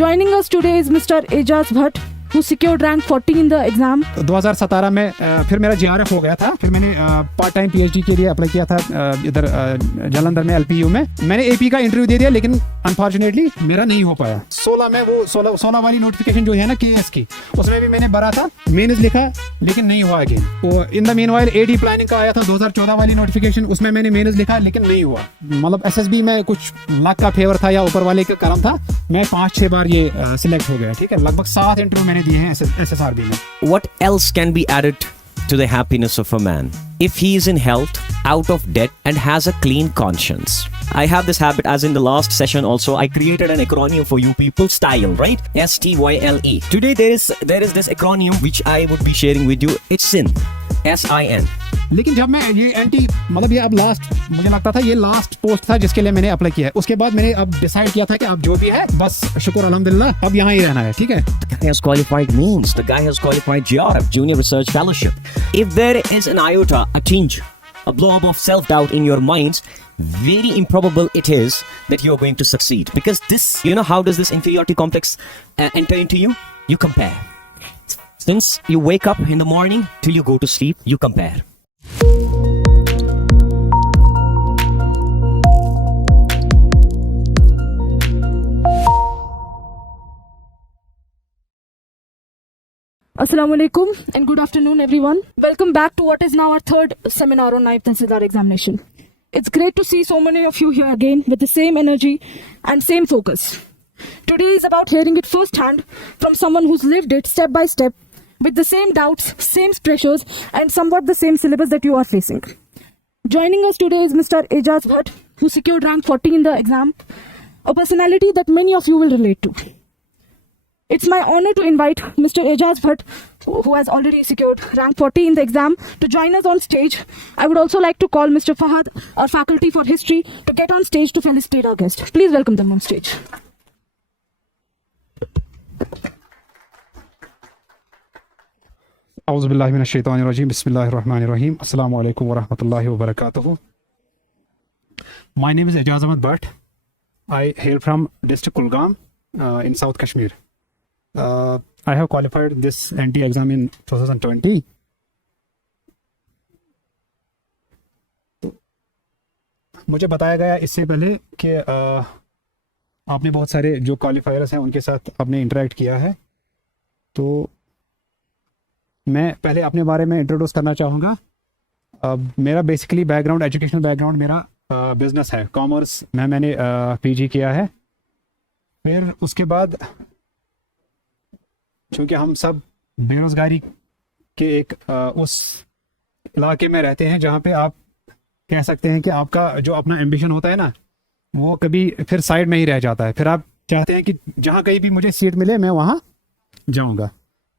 Joining us today is Mr. Ejaz Bhatt, who secured rank 40 in the exam. 2017 में फिर मेरा JRF हो गया था। फिर मैंने पार्ट टाइम PhD के लिए अप्लाई किया था इधर जालंधर में LPU में। मैंने AP का इंटरव्यू दे दिया, लेकिन अनफॉर्चुनेटली मेरा नहीं हो पाया। 16 में वो 16 वाली नोटिफिकेशन जो है ना KS की, उसमें भी मैंने भरा था, मेंस लिखा, लेकिन नहीं हुआ अगेन। तो इन द मीनवाइल AD प्लानिंग का आया था 2014 वाली नोटिफिकेशन, उसमें मैंने मेंस लिखा, लेकिन नहीं हुआ। मतलब SSB में कुछ लक का फेवर था या ऊपर वाले का करम था, मैं 5-6 बार ये सिलेक्ट हो गया। ठीक है, लगभग 7 इंटरव्यू मैंने दिए हैं SSRB में। What else can be added to the happiness of a man if he is in health, out of debt, and has a clean conscience? I have this habit, as in the last session also, I created an acronym for you people, STYLE, right? STYLE. Today there is this acronym which I would be sharing with you. It's SIN. SIN. लेकिन जब मैं ये मतलब ये अब last, मुझे लगता था ये लास्ट पोस्ट था जिसके लिए मैंने अप्लाई किया है। उसके बाद मैंने अब डिसाइड किया था कि अब जो भी है बस शुक्र अल्हम्दुलिल्लाह, अब यहाँ ही रहना है। ठीक है। The guy has qualified means. The guy has qualified JRF, Junior Research Fellowship. If there is an iota, a tinge, a blob of self-doubt in your minds, very improbable it is that you are going to succeed. Because this, you know, how does this inferiority complex enter into you? You compare. Since you wake up in the morning till you go to sleep, you compare. Assalamu alaikum and good afternoon everyone. Welcome back to what is now our third seminar on Naib Tahsildar examination. It's great to see so many of you here again with the same energy and same focus. Today is about hearing it firsthand from someone who's lived it step by step with the same doubts, same pressures and somewhat the same syllabus that you are facing. Joining us today is Mr. Ejaz Bhatt, who secured rank 40 in the exam, a personality that many of you will relate to. It's my honor to invite Mr. Ejaz Bhatt, who has already secured rank 40 in the exam, to join us on stage. I would also like to call Mr. Fahad, our faculty for history, to get on stage to felicitate our guest. Please welcome them on stage. औज़ु बिल्लाहि मिनश शैतानिर रजीम, बिस्मिल्लाहिर रहमानिर रहीम, अस्सलामु अलैकुम व रहमतुल्लाहि व बरकातुहू। My name is Ejaz Ahmed Bhatt. I hail from district Kulgam in South Kashmir. I have qualified this NT exam in 2020. तो मुझे बताया गया इससे पहले कि आपने बहुत सारे जो क्वालिफायर्स हैं उनके साथ आपने इंटरेक्ट किया है। तो मैं पहले अपने बारे में इंट्रोड्यूस करना चाहूँगा। मेरा बेसिकली बैकग्राउंड, एजुकेशनल बैकग्राउंड मेरा बिजनेस है, कॉमर्स में मैंने PG किया है। फिर उसके बाद चूँकि हम सब बेरोज़गारी के एक उस इलाके में रहते हैं जहाँ पे आप कह सकते हैं कि आपका जो अपना एम्बिशन होता है ना, वो कभी फिर साइड में ही रह जाता है। फिर आप चाहते हैं कि जहाँ कहीं भी मुझे सीट मिले मैं वहाँ जाऊँगा।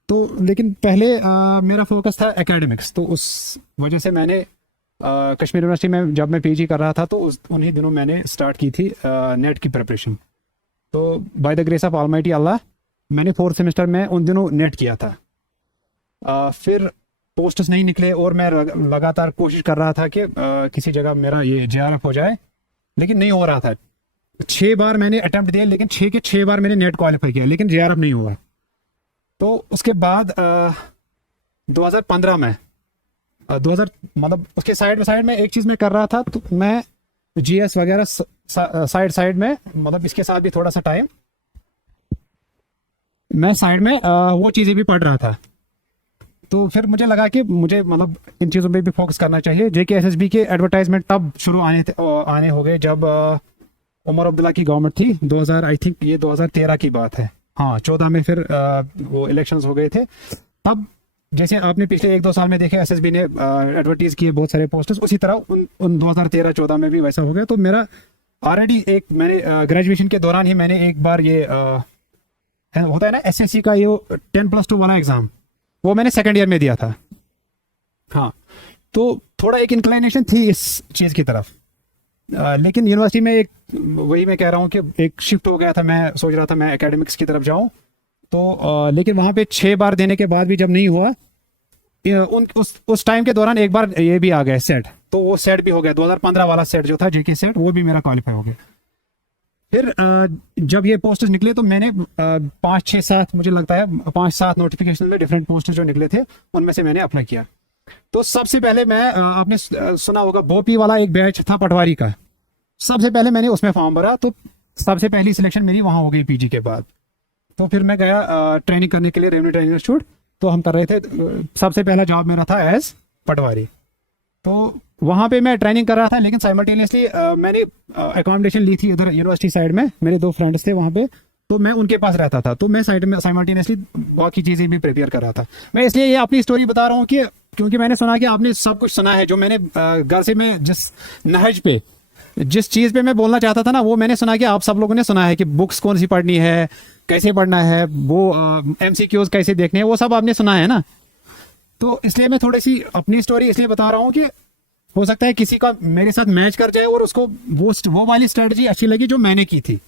तो लेकिन पहले मेरा फोकस था एकेडमिक्स, तो उस वजह से मैंने कश्मीर यूनिवर्सिटी में जब मैं PG कर रहा था तो उन्हीं दिनों मैंने स्टार्ट की थी नेट की प्रिपरेशन। तो by the grace of almighty Allah मैंने 4th सेमेस्टर में उन दिनों नेट किया था। फिर पोस्ट्स नहीं निकले और मैं लगातार कोशिश कर रहा था कि किसी जगह मेरा ये JRF हो जाए, लेकिन नहीं हो रहा था। 6 बार मैंने अटैम्प्ट दिए, लेकिन 6 के 6 बार मैंने नेट क्वालिफाई किया, लेकिन JRF नहीं हुआ। तो उसके बाद 2015 में 2000 मतलब उसके साइड बाय साइड में एक चीज़ मैं कर रहा था, तो मैं GS वगैरह साइड में, मतलब इसके साथ भी थोड़ा सा टाइम मैं साइड में वो चीज़ें भी पढ़ रहा था। तो फिर मुझे लगा कि मुझे मतलब इन चीज़ों पे भी फोकस करना चाहिए। JK SSB के एडवर्टाइजमेंट तब शुरू आने हो गए जब उमर अब्दुल्ला की गवर्नमेंट थी। 2000 आई थिंक ये 2013 की बात है, हाँ 14 में फिर वो इलेक्शंस हो गए थे। तब जैसे आपने पिछले 1-2 साल में देखे SSB ने एडवर्टाइज किए बहुत सारे पोस्टर्स, उसी तरह उन 2013-14 में भी वैसा हो गया। तो मेरा ऑलरेडी मैंने ग्रेजुएशन के दौरान ही मैंने एक बार ये होता है ना SSC का ये 10+2 वाला एग्ज़ाम, वो मैंने सेकेंड ईयर में दिया था। हाँ, तो थोड़ा एक इंक्लाइनेशन थी इस चीज़ की तरफ, लेकिन यूनिवर्सिटी में एक वही मैं कह रहा हूँ कि एक शिफ्ट हो गया था। मैं सोच रहा था मैं एकेडमिक्स की तरफ जाऊँ, तो लेकिन वहाँ पे 6 बार देने के बाद भी जब नहीं हुआ, उस टाइम के दौरान एक बार ये भी आ गया सेट, तो वो सेट भी हो गया। 2015 वाला सेट जो था JK सेट, वो भी मेरा क्वालिफाई हो गया। फिर जब ये पोस्टर्स निकले तो मैंने 5-6-7 मुझे लगता है 5-7 नोटिफिकेशन में डिफरेंट पोस्टर्स जो निकले थे उनमें से मैंने अप्लाई किया। तो सबसे पहले मैं आपने सुना होगा बोपी वाला एक बैच था पटवारी का, सबसे पहले मैंने उसमें फॉर्म भरा, तो सबसे पहली सिलेक्शन मेरी वहाँ हो गई पीजी के बाद। तो फिर मैं गया ट्रेनिंग करने के लिए रेवेन्यू ट्रेनिंग इंस्टीट्यूट, तो हम कर रहे थे, सबसे पहला जॉब मेरा था एज पटवारी। तो वहाँ पे मैं ट्रेनिंग कर रहा था, लेकिन साइमल्टेनियसली मैंने अकोमोडेशन ली थी इधर यूनिवर्सिटी साइड में, मेरे 2 फ्रेंड्स थे वहाँ पे, तो मैं उनके पास रहता था, तो मैं साइड में साइमल्टेनियसली बाकी चीज़ें भी प्रिपेयर कर रहा था। मैं इसलिए ये अपनी स्टोरी बता रहा हूँ कि क्योंकि मैंने सुना कि आपने सब कुछ सुना है, जो मैंने घर से मैं जिस नहज पे जिस चीज़ पे मैं बोलना चाहता था ना, वो मैंने सुना कि आप सब लोगों ने सुना है कि बुक्स कौन सी पढ़नी है, कैसे पढ़ना है, वो MCQs कैसे देखने हैं, वो सब आपने सुना है ना। तो इसलिए मैं थोड़ी सी अपनी स्टोरी इसलिए बता रहा हूँ कि हो सकता है किसी का मेरे साथ मैच कर जाए और उसको वो वाली स्ट्रेटजी अच्छी लगी जो मैंने की थी।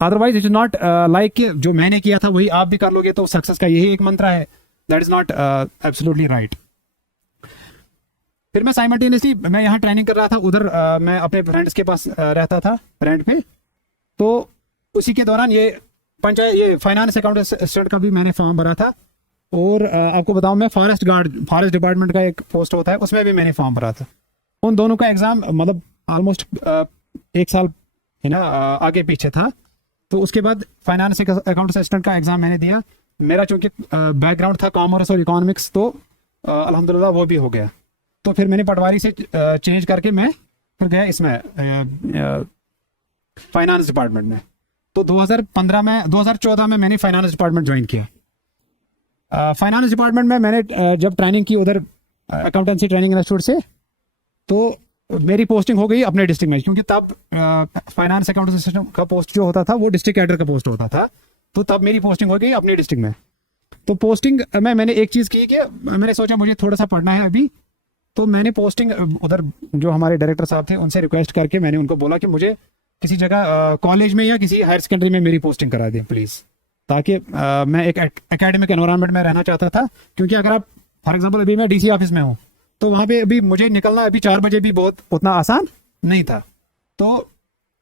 Otherwise it is not like कि जो मैंने किया था वही आप भी कर लोगे तो सक्सेस का यही एक मंत्र है। That is not absolutely right. फिर मैं साइमल्टेनियसली मैं यहाँ ट्रेनिंग कर रहा था, उधर मैं अपने फ्रेंड्स के पास रहता था रेंट पे। तो उसी के दौरान ये पंचायत ये फाइनेंस अकाउंट असिस्टेंट का भी मैंने फॉर्म भरा था, और आपको बताऊं मैं फॉरेस्ट डिपार्टमेंट का एक पोस्ट होता है उसमें भी मैंने फॉर्म भरा था। उन दोनों का एग्जाम मतलब ऑलमोस्ट 1 साल है ना आगे पीछे था। तो उसके बाद फाइनेंस अकाउंट असिस्टेंट का एग्जाम मैंने दिया। मेरा चूंकि बैकग्राउंड था कॉमर्स और इकोनॉमिक्स, तो अल्हम्दुलिल्लाह वो भी हो गया। तो फिर मैंने पटवारी से चेंज करके मैं फिर गया इसमें फाइनेंस डिपार्टमेंट में। तो 2014 में मैंने फाइनेंस डिपार्टमेंट ज्वाइन किया। फाइनेंस डिपार्टमेंट में मैंने जब ट्रेनिंग की उधर अकाउंटेंसी ट्रेनिंग इंस्टीट्यूट से, तो मेरी पोस्टिंग हो गई अपने डिस्ट्रिक्ट में, क्योंकि तब फाइनेंस अकाउंट असिस्टेंट का पोस्ट जो होता था वो डिस्ट्रिक्ट कैडर का पोस्ट होता था। तो तब मेरी पोस्टिंग हो गई अपने डिस्ट्रिक्ट में। तो पोस्टिंग में मैंने एक चीज़ की कि मैंने सोचा मुझे थोड़ा सा पढ़ना है अभी, तो मैंने पोस्टिंग उधर जो हमारे डायरेक्टर साहब थे उनसे रिक्वेस्ट करके मैंने उनको बोला कि मुझे किसी जगह कॉलेज में या किसी हायर सेकेंडरी में मेरी पोस्टिंग करा दें प्लीज़, ताकि मैं एक एकेडमिक एनवायरनमेंट में रहना चाहता था। क्योंकि अगर आप फॉर एग्जांपल अभी मैं DC ऑफिस में हूँ, तो वहाँ पे अभी मुझे निकलना अभी 4 बजे भी बहुत उतना आसान नहीं था। तो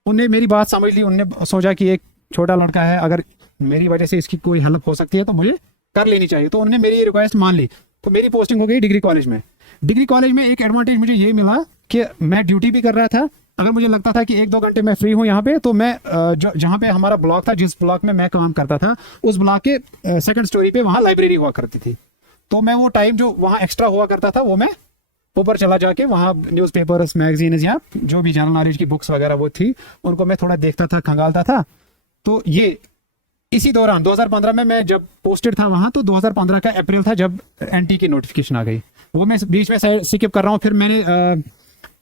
उनने मेरी बात समझ ली, उनने सोचा कि एक छोटा लड़का है, अगर मेरी वजह से इसकी कोई हेल्प हो सकती है तो मुझे कर लेनी चाहिए। तो उन्होंने मेरी रिक्वेस्ट मान ली, तो मेरी पोस्टिंग हो गई डिग्री कॉलेज में। डिग्री कॉलेज में एक एडवांटेज मुझे ये मिला कि मैं ड्यूटी भी कर रहा था। अगर मुझे लगता था कि 1-2 घंटे मैं फ्री हूँ यहाँ पे, तो मैं जहाँ पे हमारा ब्लॉक था, जिस ब्लॉक में मैं काम करता था, उस ब्लॉक के सेकंड स्टोरी पे वहाँ लाइब्रेरी हुआ करती थी। तो मैं वो टाइम जो वहाँ एक्स्ट्रा हुआ करता था वो मैं ऊपर चला जाके वहाँ न्यूज़पेपर्स, मैगजीन्स या जो भी जनरल नॉलेज की बुक्स वगैरह वो थी उनको मैं थोड़ा देखता था, खंगालता था। तो ये इसी दौरान 2015 में मैं जब पोस्टेड था वहाँ, तो 2015 का अप्रैल था जब NT की नोटिफिकेशन आ गई। वो मैं बीच में स्किप कर रहा हूँ। फिर मैंने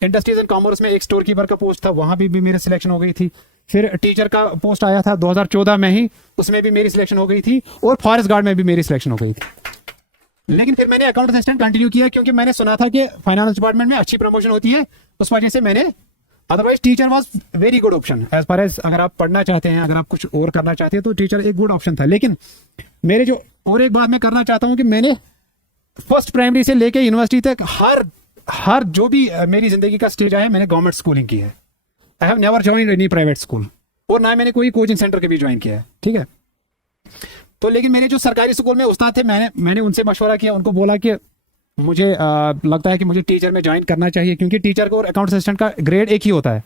इंडस्ट्रीज एंड कॉमर्स में एक स्टोर कीपर का पोस्ट था, वहाँ भी मेरी सिलेक्शन हो गई थी। फिर टीचर का पोस्ट आया था 2014 में ही, उसमें भी मेरी सिलेक्शन हो गई थी, और फॉरेस्ट गार्ड में भी मेरी सिलेक्शन हो गई थी। लेकिन फिर मैंने अकाउंट असिस्टेंट कंटिन्यू किया, क्योंकि मैंने सुना था कि फाइनेंस डिपार्टमेंट में अच्छी प्रमोशन होती है, उस वजह से मैंने, otherwise teacher was very good option as far as अगर आप पढ़ना चाहते हैं, अगर आप कुछ और करना चाहते हैं तो टीचर एक गुड ऑप्शन था। लेकिन मेरे जो और एक बात मैं करना चाहता हूँ कि मैंने फर्स्ट प्राइमरी से लेके यूनिवर्सिटी तक हर जो भी मेरी जिंदगी का स्टेज आया है, मैंने गवर्नमेंट स्कूलिंग की है। I have never joined any private school, और ना मैंने कोई कोचिंग सेंटर के भी ज्वाइन किया है, ठीक है। तो लेकिन मेरे जो सरकारी स्कूल में उस्ताद थे, मैंने उनसे मशवरा किया, उनको बोला कि मुझे लगता है कि मुझे टीचर में ज्वाइन करना चाहिए, क्योंकि टीचर को और अकाउंट असिस्टेंट का ग्रेड एक ही होता है।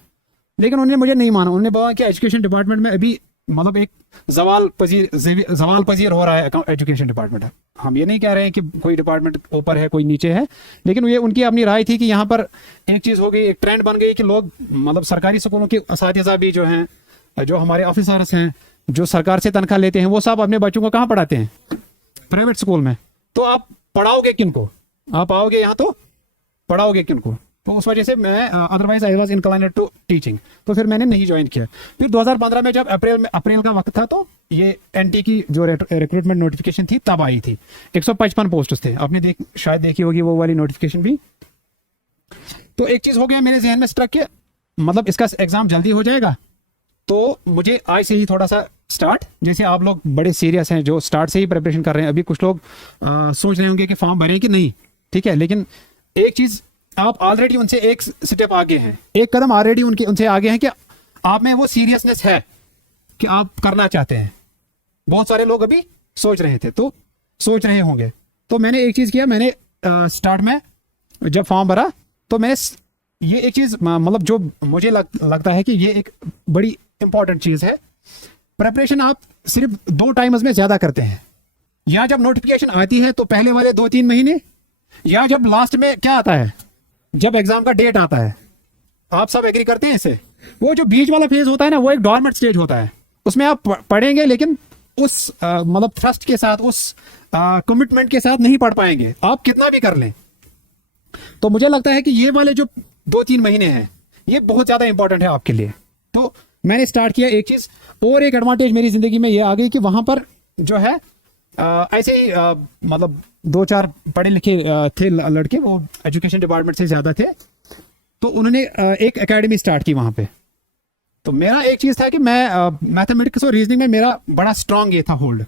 लेकिन उन्होंने मुझे नहीं माना। उन्होंने बोला कि एजुकेशन डिपार्टमेंट में अभी मतलब एक जवाल पजीर हो रहा है एजुकेशन डिपार्टमेंट है। हम ये नहीं कह रहे हैं कि कोई डिपार्टमेंट ऊपर है कोई नीचे है, लेकिन ये उनकी अपनी राय थी कि यहाँ पर एक चीज़ हो गई, एक ट्रेंड बन गई कि लोग मतलब सरकारी स्कूलों के असातिज़ा भी जो हैं, जो हमारे ऑफिसर्स हैं, जो सरकार से तनख्वाह लेते हैं, वो सब अपने बच्चों को कहाँ पढ़ाते हैं? प्राइवेट स्कूल में। तो आप पढ़ाओगे किनको? आप आओगे यहाँ तो पढ़ाओगे किनको? तो उस वजह से मैं otherwise I was inclined to teaching, तो फिर मैंने नहीं ज्वाइन किया। फिर 2015 में जब अप्रैल का वक्त था, तो ये NT की जो रिक्रूटमेंट नोटिफिकेशन थी तब आई थी। 155 पोस्ट थे, आपने शायद देखी होगी वो वाली नोटिफिकेशन भी। तो एक चीज हो गया मेरे जहन में स्ट्रक के, मतलब इसका एग्जाम जल्दी हो जाएगा, तो मुझे आज से ही थोड़ा सा स्टार्ट, जैसे आप लोग बड़े सीरियस हैं जो स्टार्ट से ही प्रिपरेशन कर रहे हैं, अभी कुछ लोग सोच रहे होंगे कि फॉर्म भरें कि नहीं, ठीक है। लेकिन एक चीज, आप ऑलरेडी उनसे एक स्टेप आगे हैं, एक कदम ऑलरेडी उनसे आगे हैं कि आप में वो सीरियसनेस है कि आप करना चाहते हैं। बहुत सारे लोग अभी सोच रहे थे, तो सोच रहे होंगे। तो मैंने एक चीज़ किया, मैंने स्टार्ट में जब फॉर्म भरा तो मैंने ये एक चीज़ मतलब जो मुझे लगता है कि ये एक बड़ी इंपॉर्टेंट चीज़ है। प्रिपरेशन आप सिर्फ 2 टाइम्स में ज़्यादा करते हैं, या जब नोटिफिकेशन आती है तो पहले वाले 2-3 महीने, या जब लास्ट में क्या आता है, जब एग्जाम का डेट आता है। आप सब एग्री करते हैं इससे? वो जो बीच वाला फेज होता है ना, वो एक डॉर्मेंट स्टेज होता है। उसमें आप पढ़ेंगे लेकिन उस मतलब ट्रस्ट के साथ, उस कमिटमेंट के साथ नहीं पढ़ पाएंगे, आप कितना भी कर लें। तो मुझे लगता है कि ये वाले जो 2-3 महीने हैं ये बहुत ज्यादा इंपॉर्टेंट है आपके लिए। तो मैंने स्टार्ट किया एक चीज, और एक एडवांटेज मेरी जिंदगी में ये आ गई कि वहां पर जो है ऐसे ही मतलब 2-4 पढ़े लिखे थे लड़के, वो एजुकेशन डिपार्टमेंट से ज्यादा थे, तो उन्होंने एक एकेडमी स्टार्ट की वहां पे। तो मेरा एक चीज था कि मैं मैथमेटिक्स और रीजनिंग में मेरा बड़ा स्ट्रांग ये था होल्ड।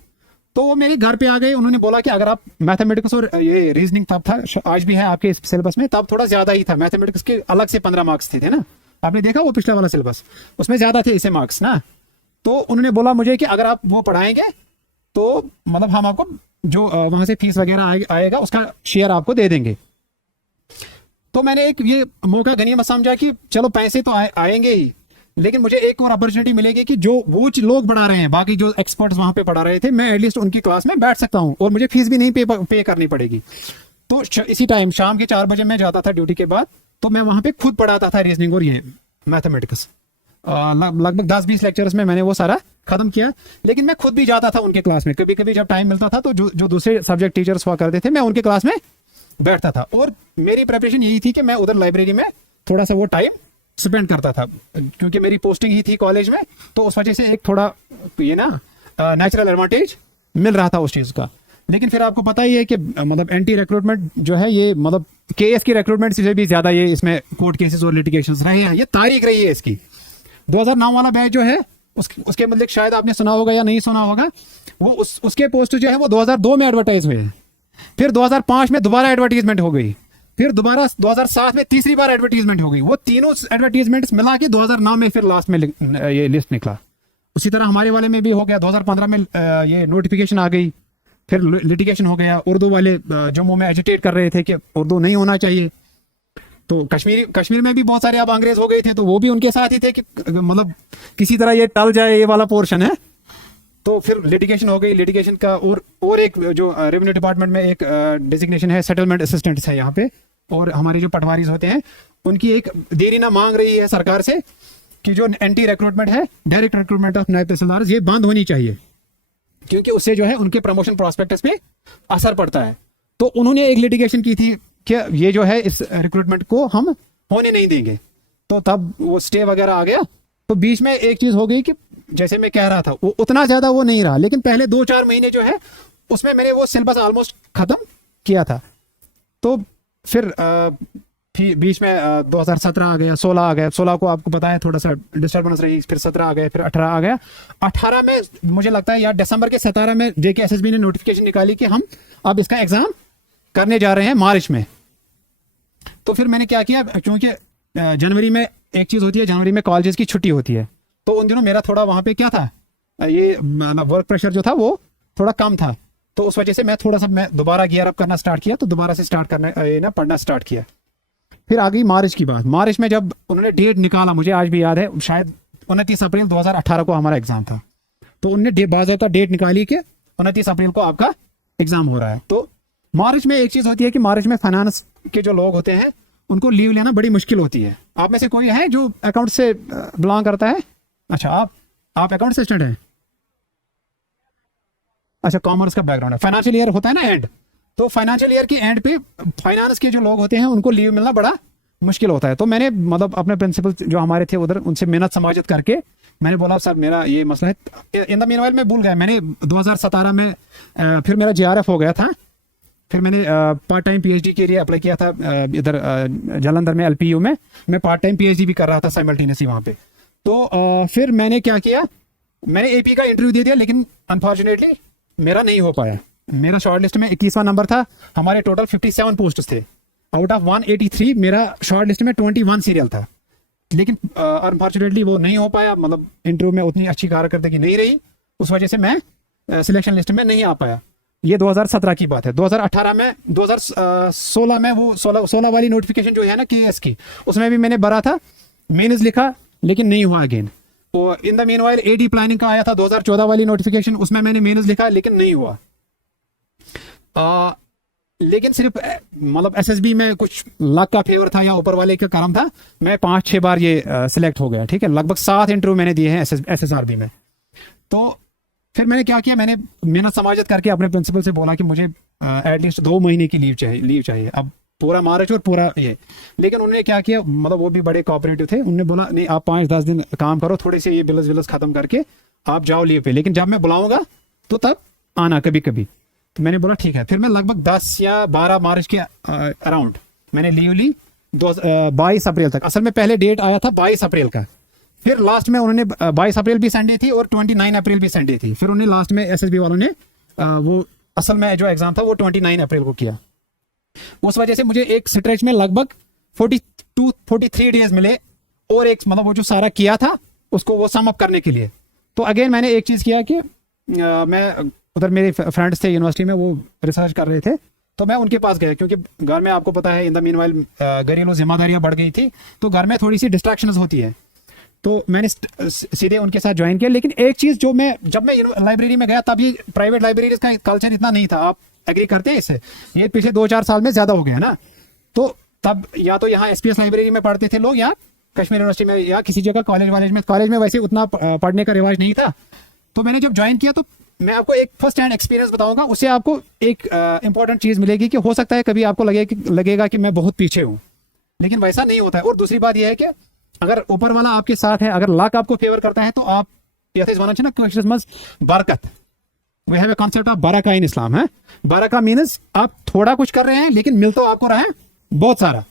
तो वो मेरे घर पे आ गए, उन्होंने बोला कि अगर आप मैथमेटिक्स और ये रीजनिंग तब था, आज भी है आपके इस सिलेबस में, तब थोड़ा ज्यादा ही था। मैथमेटिक्स के अलग से 15 मार्क्स थे ना, आपने देखा वो पिछला वाला सिलेबस, उसमें ज्यादा थे इसे मार्क्स ना। तो उन्होंने बोला मुझे कि अगर आप वो पढ़ाएंगे तो मतलब हम आपको जो वहां से फीस वगैरह आएगा उसका शेयर आपको दे देंगे। तो मैंने एक ये मौका गनीमत समझा कि चलो पैसे तो आएंगे ही, लेकिन मुझे एक और अपॉर्चुनिटी मिलेगी कि जो वो लोग पढ़ा रहे हैं, बाकी जो एक्सपर्ट्स वहां पे पढ़ा रहे थे, मैं एटलीस्ट उनकी क्लास में बैठ सकता हूं और मुझे फीस भी नहीं पे करनी पड़ेगी। तो इसी टाइम शाम के 4 बजे मैं जाता था ड्यूटी के बाद, तो मैं वहां पे खुद पढ़ाता था रीजनिंग और ये मैथमेटिक्स। लगभग 10-20 लेक्चर्स में मैंने वो सारा खत्म किया। लेकिन मैं खुद भी जाता था उनके क्लास में, कभी कभी जब टाइम मिलता था तो जो दूसरे सब्जेक्ट टीचर्स हुआ करते थे, मैं उनके क्लास में बैठता था। और मेरी प्रिपरेशन यही थी कि मैं उधर लाइब्रेरी में थोड़ा सा वो टाइम स्पेंड करता था, क्योंकि मेरी पोस्टिंग ही थी कॉलेज में, तो उस वजह से एक थोड़ा ये ना नेचुरल एडवांटेज मिल रहा था उस चीज़ का। लेकिन फिर आपको पता ही है कि मतलब एंटी रिक्रूटमेंट जो है, ये मतलब केएस की रिक्रूटमेंट से भी ज्यादा ये इसमें कोर्ट केसेस और लिटिगेशंस रहे हैं। ये तारीख रही है इसकी। 2009 वाला बैच जो है उसके मतलब शायद आपने सुना होगा या नहीं सुना होगा, वो उसके पोस्ट जो है वो 2002 में एडवर्टाइज हुए हैं, फिर 2005 में दोबारा एडवर्टीजमेंट हो गई, फिर दोबारा 2007 में तीसरी बार एडवर्टीजमेंट हो गई। वो तीनों एडवर्टीजमेंट्स मिला के 2009 में फिर लास्ट में ये लिस्ट निकला। उसी तरह हमारे वाले में भी हो गया, 2015 में ये नोटिफिकेशन आ गई, फिर लिटिगेशन हो गया। उर्दू वाले जम्मू में एजिटेट कर रहे थे कि उर्दू नहीं होना चाहिए, तो कश्मीर में भी बहुत सारे अब अंग्रेज हो गए थे, तो वो भी उनके साथ ही थे कि मतलब किसी तरह ये टल जाए, ये वाला पोर्शन है। तो फिर लिटिगेशन हो गई। लिटिगेशन का और एक जो रेवेन्यू डिपार्टमेंट में एक डेजिग्नेशन है, सेटलमेंट असिस्टेंट है यहाँ पे, और हमारे जो पटवारीज होते हैं उनकी एक देरी ना मांग रही है सरकार से कि जो एंटी रिक्रूटमेंट है, डायरेक्ट रिक्रूटमेंट ऑफ नायब तहसीलदार, ये बंद होनी चाहिए, क्योंकि उससे जो है उनके प्रमोशन प्रोस्पेक्टस पे असर पड़ता है। तो उन्होंने एक लिटिगेशन की थी कि ये जो है इस रिक्रूटमेंट को हम होने नहीं देंगे, तो तब वो स्टे वगैरह आ गया। तो बीच में एक चीज हो गई कि जैसे मैं कह रहा था, वो उतना ज्यादा वो नहीं रहा, लेकिन पहले 2-4 महीने जो है उसमें मैंने वो सिलेबस ऑलमोस्ट खत्म किया था। तो फिर बीच में 2017 आ गया, 16 आ गया। 16 को आपको पता है थोड़ा सा डिस्टर्बेंस रही, फिर 17 आ गया, फिर 18 आ गया। 18 में मुझे लगता है यार दिसंबर के 17 में JKSSB ने नोटिफिकेशन निकाली कि हम अब इसका एग्जाम करने जा रहे हैं मार्च में। तो फिर मैंने क्या किया, क्योंकि जनवरी में एक चीज होती है, जनवरी में कॉलेजेस की छुट्टी होती है, तो उन दिनों मेरा थोड़ा वहां पे क्या था, ये वर्क प्रेशर जो था वो थोड़ा कम था। तो उस वजह से मैं दोबारा गियर अप करना स्टार्ट किया, तो दोबारा से स्टार्ट करना पढ़ना स्टार्ट किया। फिर आ गई मार्च की बात। मार्च में जब उन्होंने डेट निकाला, मुझे आज भी याद है, शायद 29 अप्रैल 2018 को हमारा एग्जाम था। तो उन्होंने बाज़ाब्ता डेट निकाली कि 29 अप्रैल को आपका एग्जाम हो रहा है। तो मार्च में एक चीज होती है कि मार्च में फाइनेंस के जो लोग होते हैं उनको लीव लेना बड़ी मुश्किल होती है। आप में से कोई है जो अकाउंट से बिलोंग करता है? अच्छा, आप अकाउंट से स्टूडेंट हैं? अच्छा, कॉमर्स का बैकग्राउंड है। फाइनेंशियल ईयर होता है ना एंड, तो फाइनेंशियल ईयर के एंड पे फाइनेंस के जो लोग होते हैं उनको लीव मिलना बड़ा मुश्किल होता है। तो मैंने मतलब अपने प्रिंसिपल जो हमारे थे उधर, उनसे मेहनत समाजित करके मैंने बोला सर मेरा ये मसला है। इन द मीनवाइल मैं भूल गया, मैंने 2017 में फिर मेरा JRF हो गया था। फिर मैंने पार्ट टाइम PhD के लिए अप्लाई किया था इधर जालंधर में LPU में। मैं पार्ट टाइम PhD भी कर रहा था साइमल्टेनियसली वहाँ पे। तो फिर मैंने क्या किया, मैंने AP का इंटरव्यू दे दिया, लेकिन अनफॉर्चुनेटली मेरा नहीं हो पाया। मेरा शॉर्ट लिस्ट में 21वां नंबर था। हमारे टोटल 57 पोस्ट थे, आउट ऑफ 183 मेरा शॉर्ट लिस्ट में 21 सीरियल था। लेकिन अनफॉर्चुनेटली वो नहीं हो पाया, मतलब इंटरव्यू में उतनी अच्छी कारकर्दगी नहीं रही, उस वजह से मैं सिलेक्शन लिस्ट में नहीं आ पाया। ये 2017 की बात है। 2018 में 2016 में वो 16 वाली नोटिफिकेशन जो है ना केएस की, उसमें भी मैंने भरा था, मेंस लिखा, लेकिन नहीं हुआ अगेन। और in the meanwhile AD planning का आया था 2014 वाली नोटिफिकेशन, उसमें मैंने मेंस लिखा लेकिन नहीं हुआ। लेकिन सिर्फ मतलब एसएसबी में कुछ लक का फेवर था या ऊपर वाले का करम था, मैं 5-6 बार ये सिलेक्ट हो गया, ठीक है। लगभग 7 इंटरव्यू मैंने दिए हैं एसएसआरबी में। तो फिर मैंने क्या किया, मैंने मेहनत समाजत करके अपने प्रिंसिपल से बोला कि मुझे एटलीस्ट 2 महीने की लीव चाहिए। अब पूरा मार्च और पूरा ये, लेकिन उन्होंने क्या किया, मतलब वो भी बड़े कोऑपरेटिव थे, उन्होंने बोला नहीं आप 5-10 दिन काम करो, थोड़े से ये बिल्स खत्म करके आप जाओ लीव पे, लेकिन जब मैं बुलाऊंगा तो तब आना कभी कभी। तो मैंने बोला ठीक है। फिर मैं लगभग 10 या 12 मार्च के अराउंड मैंने लीव ली 22 अप्रैल तक। असल में पहले डेट आया था 22 अप्रैल का, फिर लास्ट में उन्होंने 22 अप्रैल भी संडे थी और 29 अप्रैल भी संडे थी। फिर उन्होंने लास्ट में एसएसबी वालों ने वो असल में जो एग्जाम था वो 29 अप्रैल को किया। उस वजह से मुझे एक स्ट्रेच में लगभग 43 डेज मिले, और एक मतलब वो जो सारा किया था उसको वो सम अप करने के लिए। तो अगेन मैंने एक चीज़ किया कि मैं उधर मेरे फ्रेंड्स थे यूनिवर्सिटी में, वो रिसर्च कर रहे थे, तो मैं उनके पास गया, क्योंकि घर में आपको पता है इन द मीनवाइल घरेलू जिम्मेदारियां बढ़ गई थी, तो घर में थोड़ी सी डिस्ट्रैक्शंस होती है। तो मैंने सीधे उनके साथ ज्वाइन किया। लेकिन एक चीज़ जो जब मैं लाइब्रेरी में गया, तब ये प्राइवेट लाइब्रेरीज का कल्चर इतना नहीं था। आप एग्री करते हैं इससे? ये पिछले 2-4 साल में ज़्यादा हो गया ना। तो तब या तो यहाँ एसपीएस लाइब्रेरी में पढ़ते थे लोग, या कश्मीर यूनिवर्सिटी में, या किसी जगह कॉलेज में वैसे उतना पढ़ने का रिवाज नहीं था। तो मैंने जब ज्वाइन किया, तो मैं आपको एक फर्स्ट हैंड एक्सपीरियंस बताऊंगा, उससे आपको एक इंपॉर्टेंट चीज़ मिलेगी कि हो सकता है कभी आपको लगेगा कि मैं बहुत पीछे हूँ, लेकिन वैसा नहीं होता है। और दूसरी बात यह है कि अगर ऊपर वाला आपके साथ है, अगर लक आपको फेवर करता है, तो आप बरकत, we have a concept of बरका इन इस्लाम है। बरका मीन्स आप थोड़ा कुछ कर रहे हैं लेकिन मिल तो आपको रहा है बहुत सारा।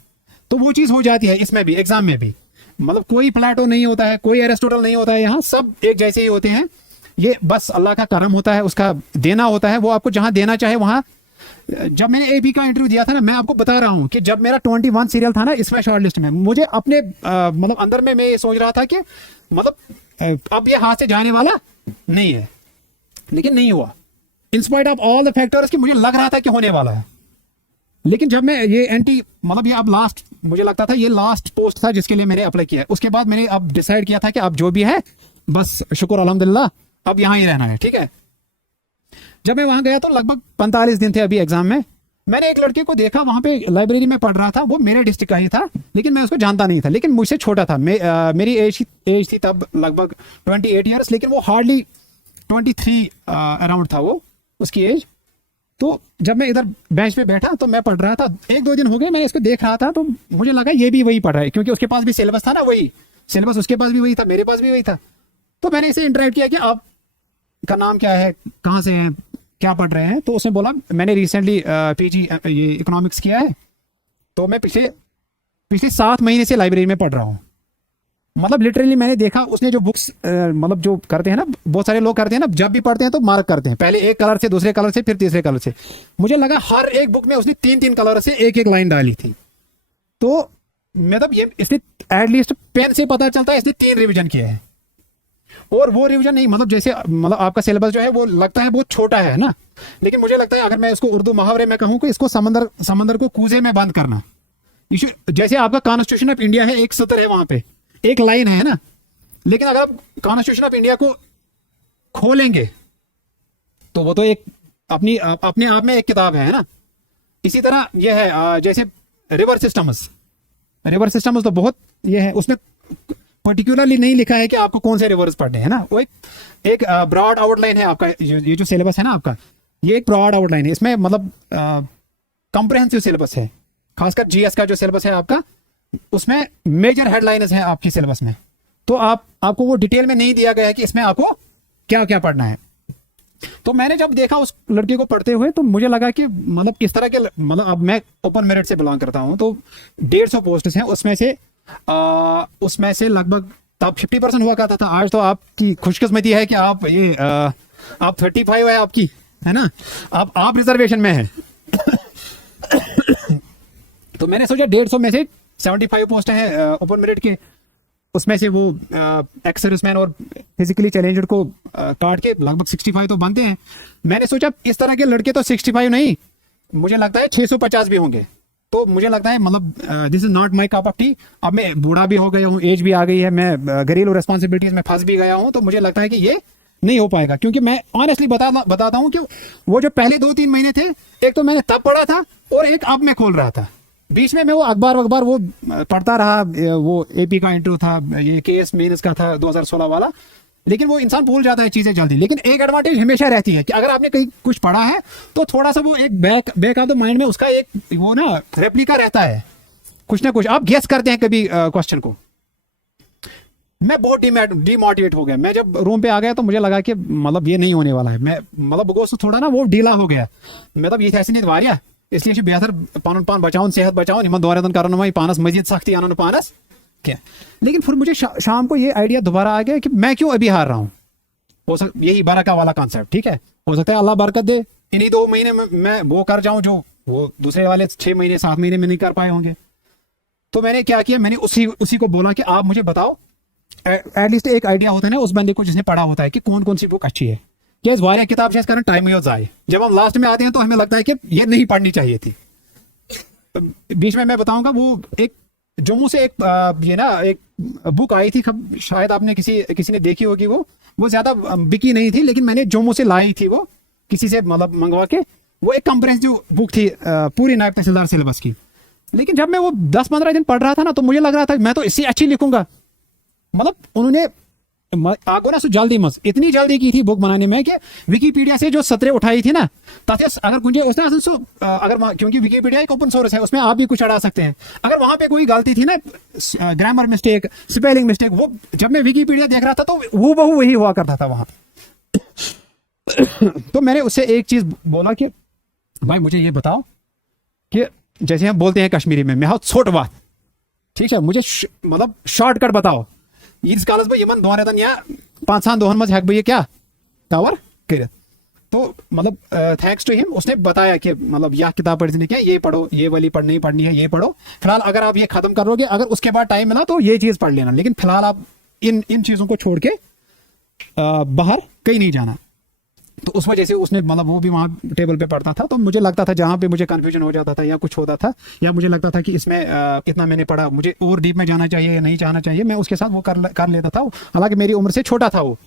तो वो चीज़ हो जाती है इसमें भी, एग्जाम में भी। मतलब कोई प्लेटो नहीं होता है, कोई एरिस्टोटल नहीं होता है, यहाँ सब एक जैसे ही होते हैं। ये बस अल्लाह का करम होता है, उसका देना होता है, वो आपको जहां देना चाहे वहां। जब मैंने एबी का इंटरव्यू दिया था ना, मैं आपको बता रहा हूं कि जब मेरा 21 सीरियल था ना इसमें शॉर्ट लिस्ट में, मुझे अपने मतलब अंदर में मैं ये सोच रहा था कि मतलब अब ये हाथ से जाने वाला नहीं है, लेकिन नहीं हुआ। In spite of all the factors कि मुझे लग रहा था कि होने वाला है। लेकिन जब मैं ये मतलब ये अब लास्ट, मुझे लगता था ये लास्ट पोस्ट था जिसके लिए मैंने अप्लाई किया है। उसके बाद मैंने अब डिसाइड किया था कि अब जो भी है बस शुक्र अल्हम्दुलिल्लाह, अब यहाँ ही रहना है, ठीक है। जब मैं वहां गया तो लगभग 45 दिन थे अभी एग्जाम में। मैंने एक लड़के को देखा वहां पे लाइब्रेरी में पढ़ रहा था, वो मेरे डिस्ट्रिक्ट का ही था, लेकिन मैं उसको जानता नहीं था, लेकिन मुझसे छोटा था। मेरी एज थी तब लगभग 28 ईयर्स, लेकिन वो हार्डली 23 अराउंड था वो उसकी एज। तो जब मैं इधर बेंच पे बैठा तो मैं पढ़ रहा था, 1-2 दिन हो गए मैंने इसको देख रहा था, तो मुझे लगा ये भी वही पढ़ रहा है, क्योंकि उसके पास भी सिलेबस था ना, वही सिलेबस उसके पास भी वही था, मेरे पास भी वही था। तो मैंने इसे इंटरेक्ट किया कि आप का नाम क्या है, कहाँ से हैं, क्या पढ़ रहे हैं। तो उसने बोला मैंने रिसेंटली पीजी ये इकोनॉमिक्स किया है, तो मैं पिछले 7 महीने से लाइब्रेरी में पढ़ रहा हूँ। मतलब लिटरली मैंने देखा उसने जो बुक्स मतलब जो करते हैं ना, बहुत सारे लोग करते हैं ना, जब भी पढ़ते हैं तो मार्क करते हैं, पहले एक कलर से, दूसरे कलर से, फिर तीसरे कलर से। मुझे लगा हर एक बुक में उसने 3-3 कलर से एक लाइन डाली थी। तो मतलब ये इसने एटलीस्ट पेन से पता चलता है इसने 3 रिविजन किए हैं। और वो रिवीजन नहीं, मतलब जैसे मतलब आपका सिलेबस जो है वो लगता है बहुत छोटा है ना, लेकिन मुझे लगता है अगर मैं इसको उर्दू मुहावरे में कहूँ कि इसको समंदर को कूजे में बंद करना। जैसे आपका कॉन्स्टिट्यूशन ऑफ इंडिया है, एक सत्र है, वहां पे एक लाइन है ना, लेकिन अगर आप कॉन्स्टिट्यूशन ऑफ इंडिया को खोलेंगे तो वो तो एक अपने आप में एक किताब है ना। इसी तरह यह है जैसे रिवर सिस्टम्स तो बहुत ये है, उसमें पर्टिकुलरली नहीं लिखा है कि आपको कौन से रिवर्स पढ़ने हैं ना। वो एक ब्रॉड आउटलाइन है आपका, ये जो सिलेबस है ना आपका, ये एक ब्रॉड आउटलाइन है। इसमें मतलब कॉम्प्रिहेंसिव सिलेबस है, खासकर जीएस का जो सिलेबस है आपका, उसमें मेजर हेडलाइंस हैं आपकी सिलेबस में। तो आपको वो डिटेल में नहीं दिया गया है कि इसमें आपको क्या क्या पढ़ना है। तो मैंने जब देखा उस लड़के को पढ़ते हुए, तो मुझे लगा कि मतलब किस तरह के, मतलब अब मैं ओपन मेरिट से बिलोंग करता हूं, तो 150 पोस्ट हैं, उसमें से लगभग तब 50% हुआ करता था। आज तो आपकी खुशकिस्मती है कि आप 35 है आपकी, है ना, आप रिजर्वेशन में है। तो मैंने सोचा 150 में से 75 पोस्ट हैं ओपन मेरिट के, उसमें से वो एक्स सर्विसमैन और फिजिकली चैलेंज्ड को काट के लगभग 65 तो बनते हैं। मैंने सोचा इस तरह के लड़के तो 65 नहीं, मुझे लगता है 650 भी होंगे। तो मुझे लगता है मतलब this is not my cup of T. अब मैं बूढ़ा भी हो गया हूँ, एज भी आ गई है, मैं घरेलू रिस्पॉन्सिबिलिटीज में फंस भी गया हूँ, तो मुझे लगता है कि ये नहीं हो पाएगा। क्योंकि मैं ऑनेस्टली बताता हूँ कि वो जो पहले 2-3 महीने थे, एक तो मैंने तब पढ़ा था और एक अब मैं खोल रहा था। बीच में मैं वो अखबार वो पढ़ता रहा, वो एपी का इंटरव्यू था, ये केएस मेंस का था 2016 वाला, लेकिन वो इंसान भूल जाता है चीजें जल्दी। लेकिन एक एडवांटेज हमेशा रहती है कि अगर आपने कहीं कुछ पढ़ा है तो थोड़ा सा वो एक बैक ऑफ द माइंड में उसका एक वो ना रेप्लिका रहता है, कुछ ना कुछ आप गेस करते हैं कभी क्वेश्चन को। मैं बहुत डिमोटिवेट हो गया। मैं जब रूम पे आ गया तो मुझे लगा कि मतलब ये नहीं होने वाला है। मैं मतलब गोश्त थोड़ा ना वो ढीला हो गया। मतलब ये ऐसे नहीं वारिया, इसलिए बेहतर पान बचाओ, सेहत बचाओ, निमन दौरे कर पानस मजीद सख्ती आनो पानस क्या। लेकिन फिर मुझे शाम को ये आइडिया दोबारा आ गया कि मैं क्यों अभी हार रहा हूँ। हो सकता यही बरका वाला कॉन्सेप्ट, ठीक है, हो सकता है अल्लाह बरकत दे, इन्हीं 2 महीने में मैं वो कर जाऊं जो वो दूसरे वाले 6 महीने 7 महीने में नहीं कर पाए होंगे। तो मैंने क्या किया, मैंने उसी को बोला कि आप मुझे बताओ, एटलीस्ट एक आइडिया होता है ना उस बंदे को जिसने पढ़ा होता है कि कौन कौन सी बुक अच्छी है। क्या इस वारिया किताब से कारण टाइम यूज आए, जब हम लास्ट में आते हैं तो हमें लगता है कि ये नहीं पढ़नी चाहिए थी। बीच में मैं बताऊंगा, वो एक जम्मू से एक बुक आई थी, शायद आपने किसी ने देखी होगी। वो ज्यादा बिकी नहीं थी, लेकिन मैंने जम्मू से लाई थी वो किसी से मतलब मंगवा के। वो एक कंप्रेहेंसिव बुक थी पूरी नायब तहसीलदार सिलेबस की। लेकिन जब मैं वो 10-15 दिन पढ़ रहा था ना, तो मुझे लग रहा था मैं तो इससे अच्छी लिखूंगा। मतलब उन्होंने आपको ना जल्दी इतनी जल्दी की थी बुक बनाने में कि विकीपीडिया से जो सतरें उठाई थी ना, ताकि अगर कुछ उसने अगर क्योंकि विकीपीडिया एक ओपन सोर्स है, उसमें आप भी कुछ अड़ा सकते हैं। अगर वहां पे कोई गलती थी ना, ग्रामर मिस्टेक, स्पेलिंग मिस्टेक, वो जब मैं विकीपीडिया देख रहा था तो वो बहु वही हुआ करता था वहां। तो मैंने उससे एक चीज बोला कि भाई मुझे ये बताओ कि जैसे हम बोलते हैं कश्मीरी में, मैं छोट बात, ठीक है, मुझे मतलब शॉर्टकट बताओ। ईद कालस भाई यमन दोहन या 5-7 दोहन मज हेक बह क्या कवर कर। तो मतलब थैंक्स टू हिम, उसने बताया कि मतलब यह किताब पढ़ने क्या, ये पढ़ो, ये वाली नहीं पढ़नी है, ये पढ़ो। फिलहाल अगर आप ये खत्म करोगे, अगर उसके बाद टाइम मिला तो ये चीज पढ़ लेना, लेकिन फिलहाल आप इन चीजों को छोड़ के बाहर कहीं नहीं जाना। तो उस वजह से उसने मतलब वो भी वहाँ टेबल पे पढ़ता था, तो मुझे लगता था जहाँ पे मुझे कंफ्यूजन हो जाता था या कुछ होता था, या मुझे लगता था कि इसमें इतना मैंने पढ़ा, मुझे और डीप में जाना चाहिए या नहीं जाना चाहिए, मैं उसके साथ वो कर लेता था। हालांकि मेरी उम्र से छोटा था वो।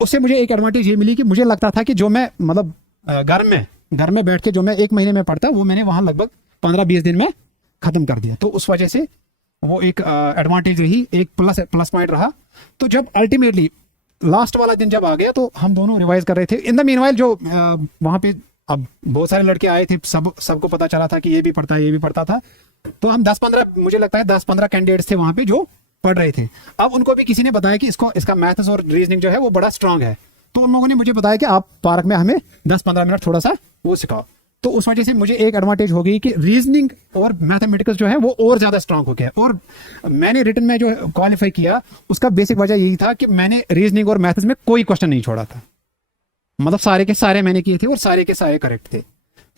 उससे मुझे एक एडवांटेज ये मिली कि मुझे लगता था कि जो मैं मतलब घर में बैठ के जो मैं 1 महीने में पढ़ता, वो मैंने वहाँ लगभग 15-20 दिन में खत्म कर दिया। तो उस वजह से वो एक एडवांटेज रही, एक प्लस पॉइंट रहा। तो जब अल्टीमेटली लास्ट वाला दिन जब आ गया तो हम दोनों रिवाइज कर रहे थे। इन द मीनवाइल जो वहां पे अब बहुत सारे लड़के आए थे, सबको पता चला था कि ये भी पढ़ता है, ये भी पढ़ता था। तो हम 10-15 मुझे लगता है 10-15 कैंडिडेट्स थे वहां पे जो पढ़ रहे थे। अब उनको भी किसी ने बताया कि इसका मैथ्स और रीजनिंग जो है वो बड़ा स्ट्रांग है। तो उन लोगों ने मुझे बताया कि आप पार्क में हमें 10-15 मिनट थोड़ा सा वो सिखाओ। तो उस वजह से मुझे एक एडवांटेज हो गई कि रीजनिंग और मैथमेटिक्स जो है वो और ज्यादा स्ट्रांग हो गया। और मैंने रिटन में जो क्वालिफाई किया, उसका बेसिक वजह यही था कि मैंने रीजनिंग और मैथ्स में कोई क्वेश्चन नहीं छोड़ा था। मतलब सारे के सारे मैंने किए थे और सारे के सारे करेक्ट थे।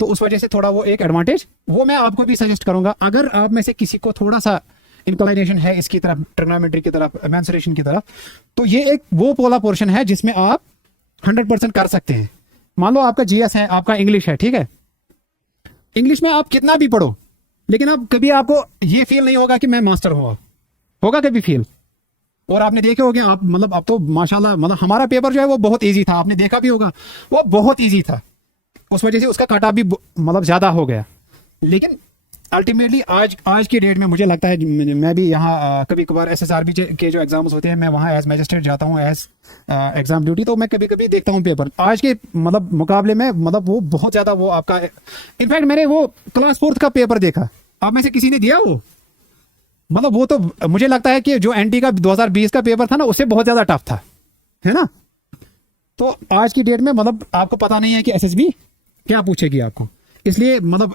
तो उस वजह से थोड़ा वो एक एडवांटेज, वो मैं आपको भी सजेस्ट करूंगा। अगर आप में से किसी को थोड़ा सा इंक्लाइनेशन है इसकी तरफ, ट्रिग्नोमेट्री की तरफ, मेंसुरेशन की तरफ, तो ये एक वो पोला पोर्शन है जिसमें आप 100% कर सकते हैं। मान लो आपका जीएस है, आपका इंग्लिश है, ठीक है, इंग्लिश में आप कितना भी पढ़ो, लेकिन अब कभी आपको ये फील नहीं होगा कि मैं मास्टर होगा कभी फील। और आपने देखे होंगे आप, मतलब अब तो माशाल्लाह, मतलब हमारा पेपर जो है वो बहुत इजी था, आपने देखा भी होगा, वो बहुत इजी था। उस वजह से उसका कट ऑफ भी मतलब ज्यादा हो गया। लेकिन अल्टीमेटली आज की डेट में मुझे लगता है, मैं भी यहाँ कभी कभार SSRB के जो एग्जाम्स होते हैं, मैं वहाँ एज मैजिस्ट्रेट जाता हूँ एज एग्जाम ड्यूटी, तो मैं कभी कभी देखता हूँ पेपर आज के मतलब मुकाबले में, मतलब वो बहुत ज्यादा वो आपका। इनफैक्ट मैंने वो क्लास 4th का पेपर देखा, आप में से किसी ने दिया वो, मतलब वो तो मुझे लगता है कि जो NT का 2020 का पेपर था ना, उससे बहुत ज्यादा टफ था, है ना। तो आज की डेट में मतलब आपको पता नहीं है कि SSB क्या पूछेगी आपको। इसलिए मतलब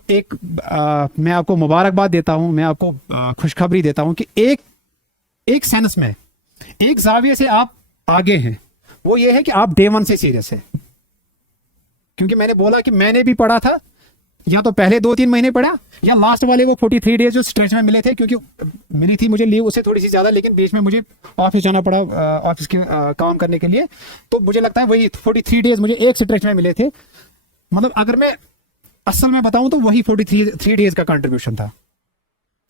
मैं आपको मुबारकबाद देता हूं, मैं आपको खुशखबरी देता हूं कि एक सेंस में, एक जाविये से आप आगे हैं। वो ये है कि आप Day 1 से सीरियस है। क्योंकि मैंने बोला कि मैंने भी पढ़ा था, या तो पहले 2-3 महीने पढ़ा या लास्ट वाले वो 43 डेज जो स्ट्रेच में मिले थे, क्योंकि मिली थी मुझे लीव उससे थोड़ी सी ज़्यादा, लेकिन बीच में मुझे ऑफिस जाना पड़ा ऑफिस के काम करने के लिए। तो मुझे लगता है वही 43 डेज मुझे एक स्ट्रेच में मिले थे। मतलब अगर मैं असल में बताऊं तो वही 43 डेज का कंट्रीब्यूशन था।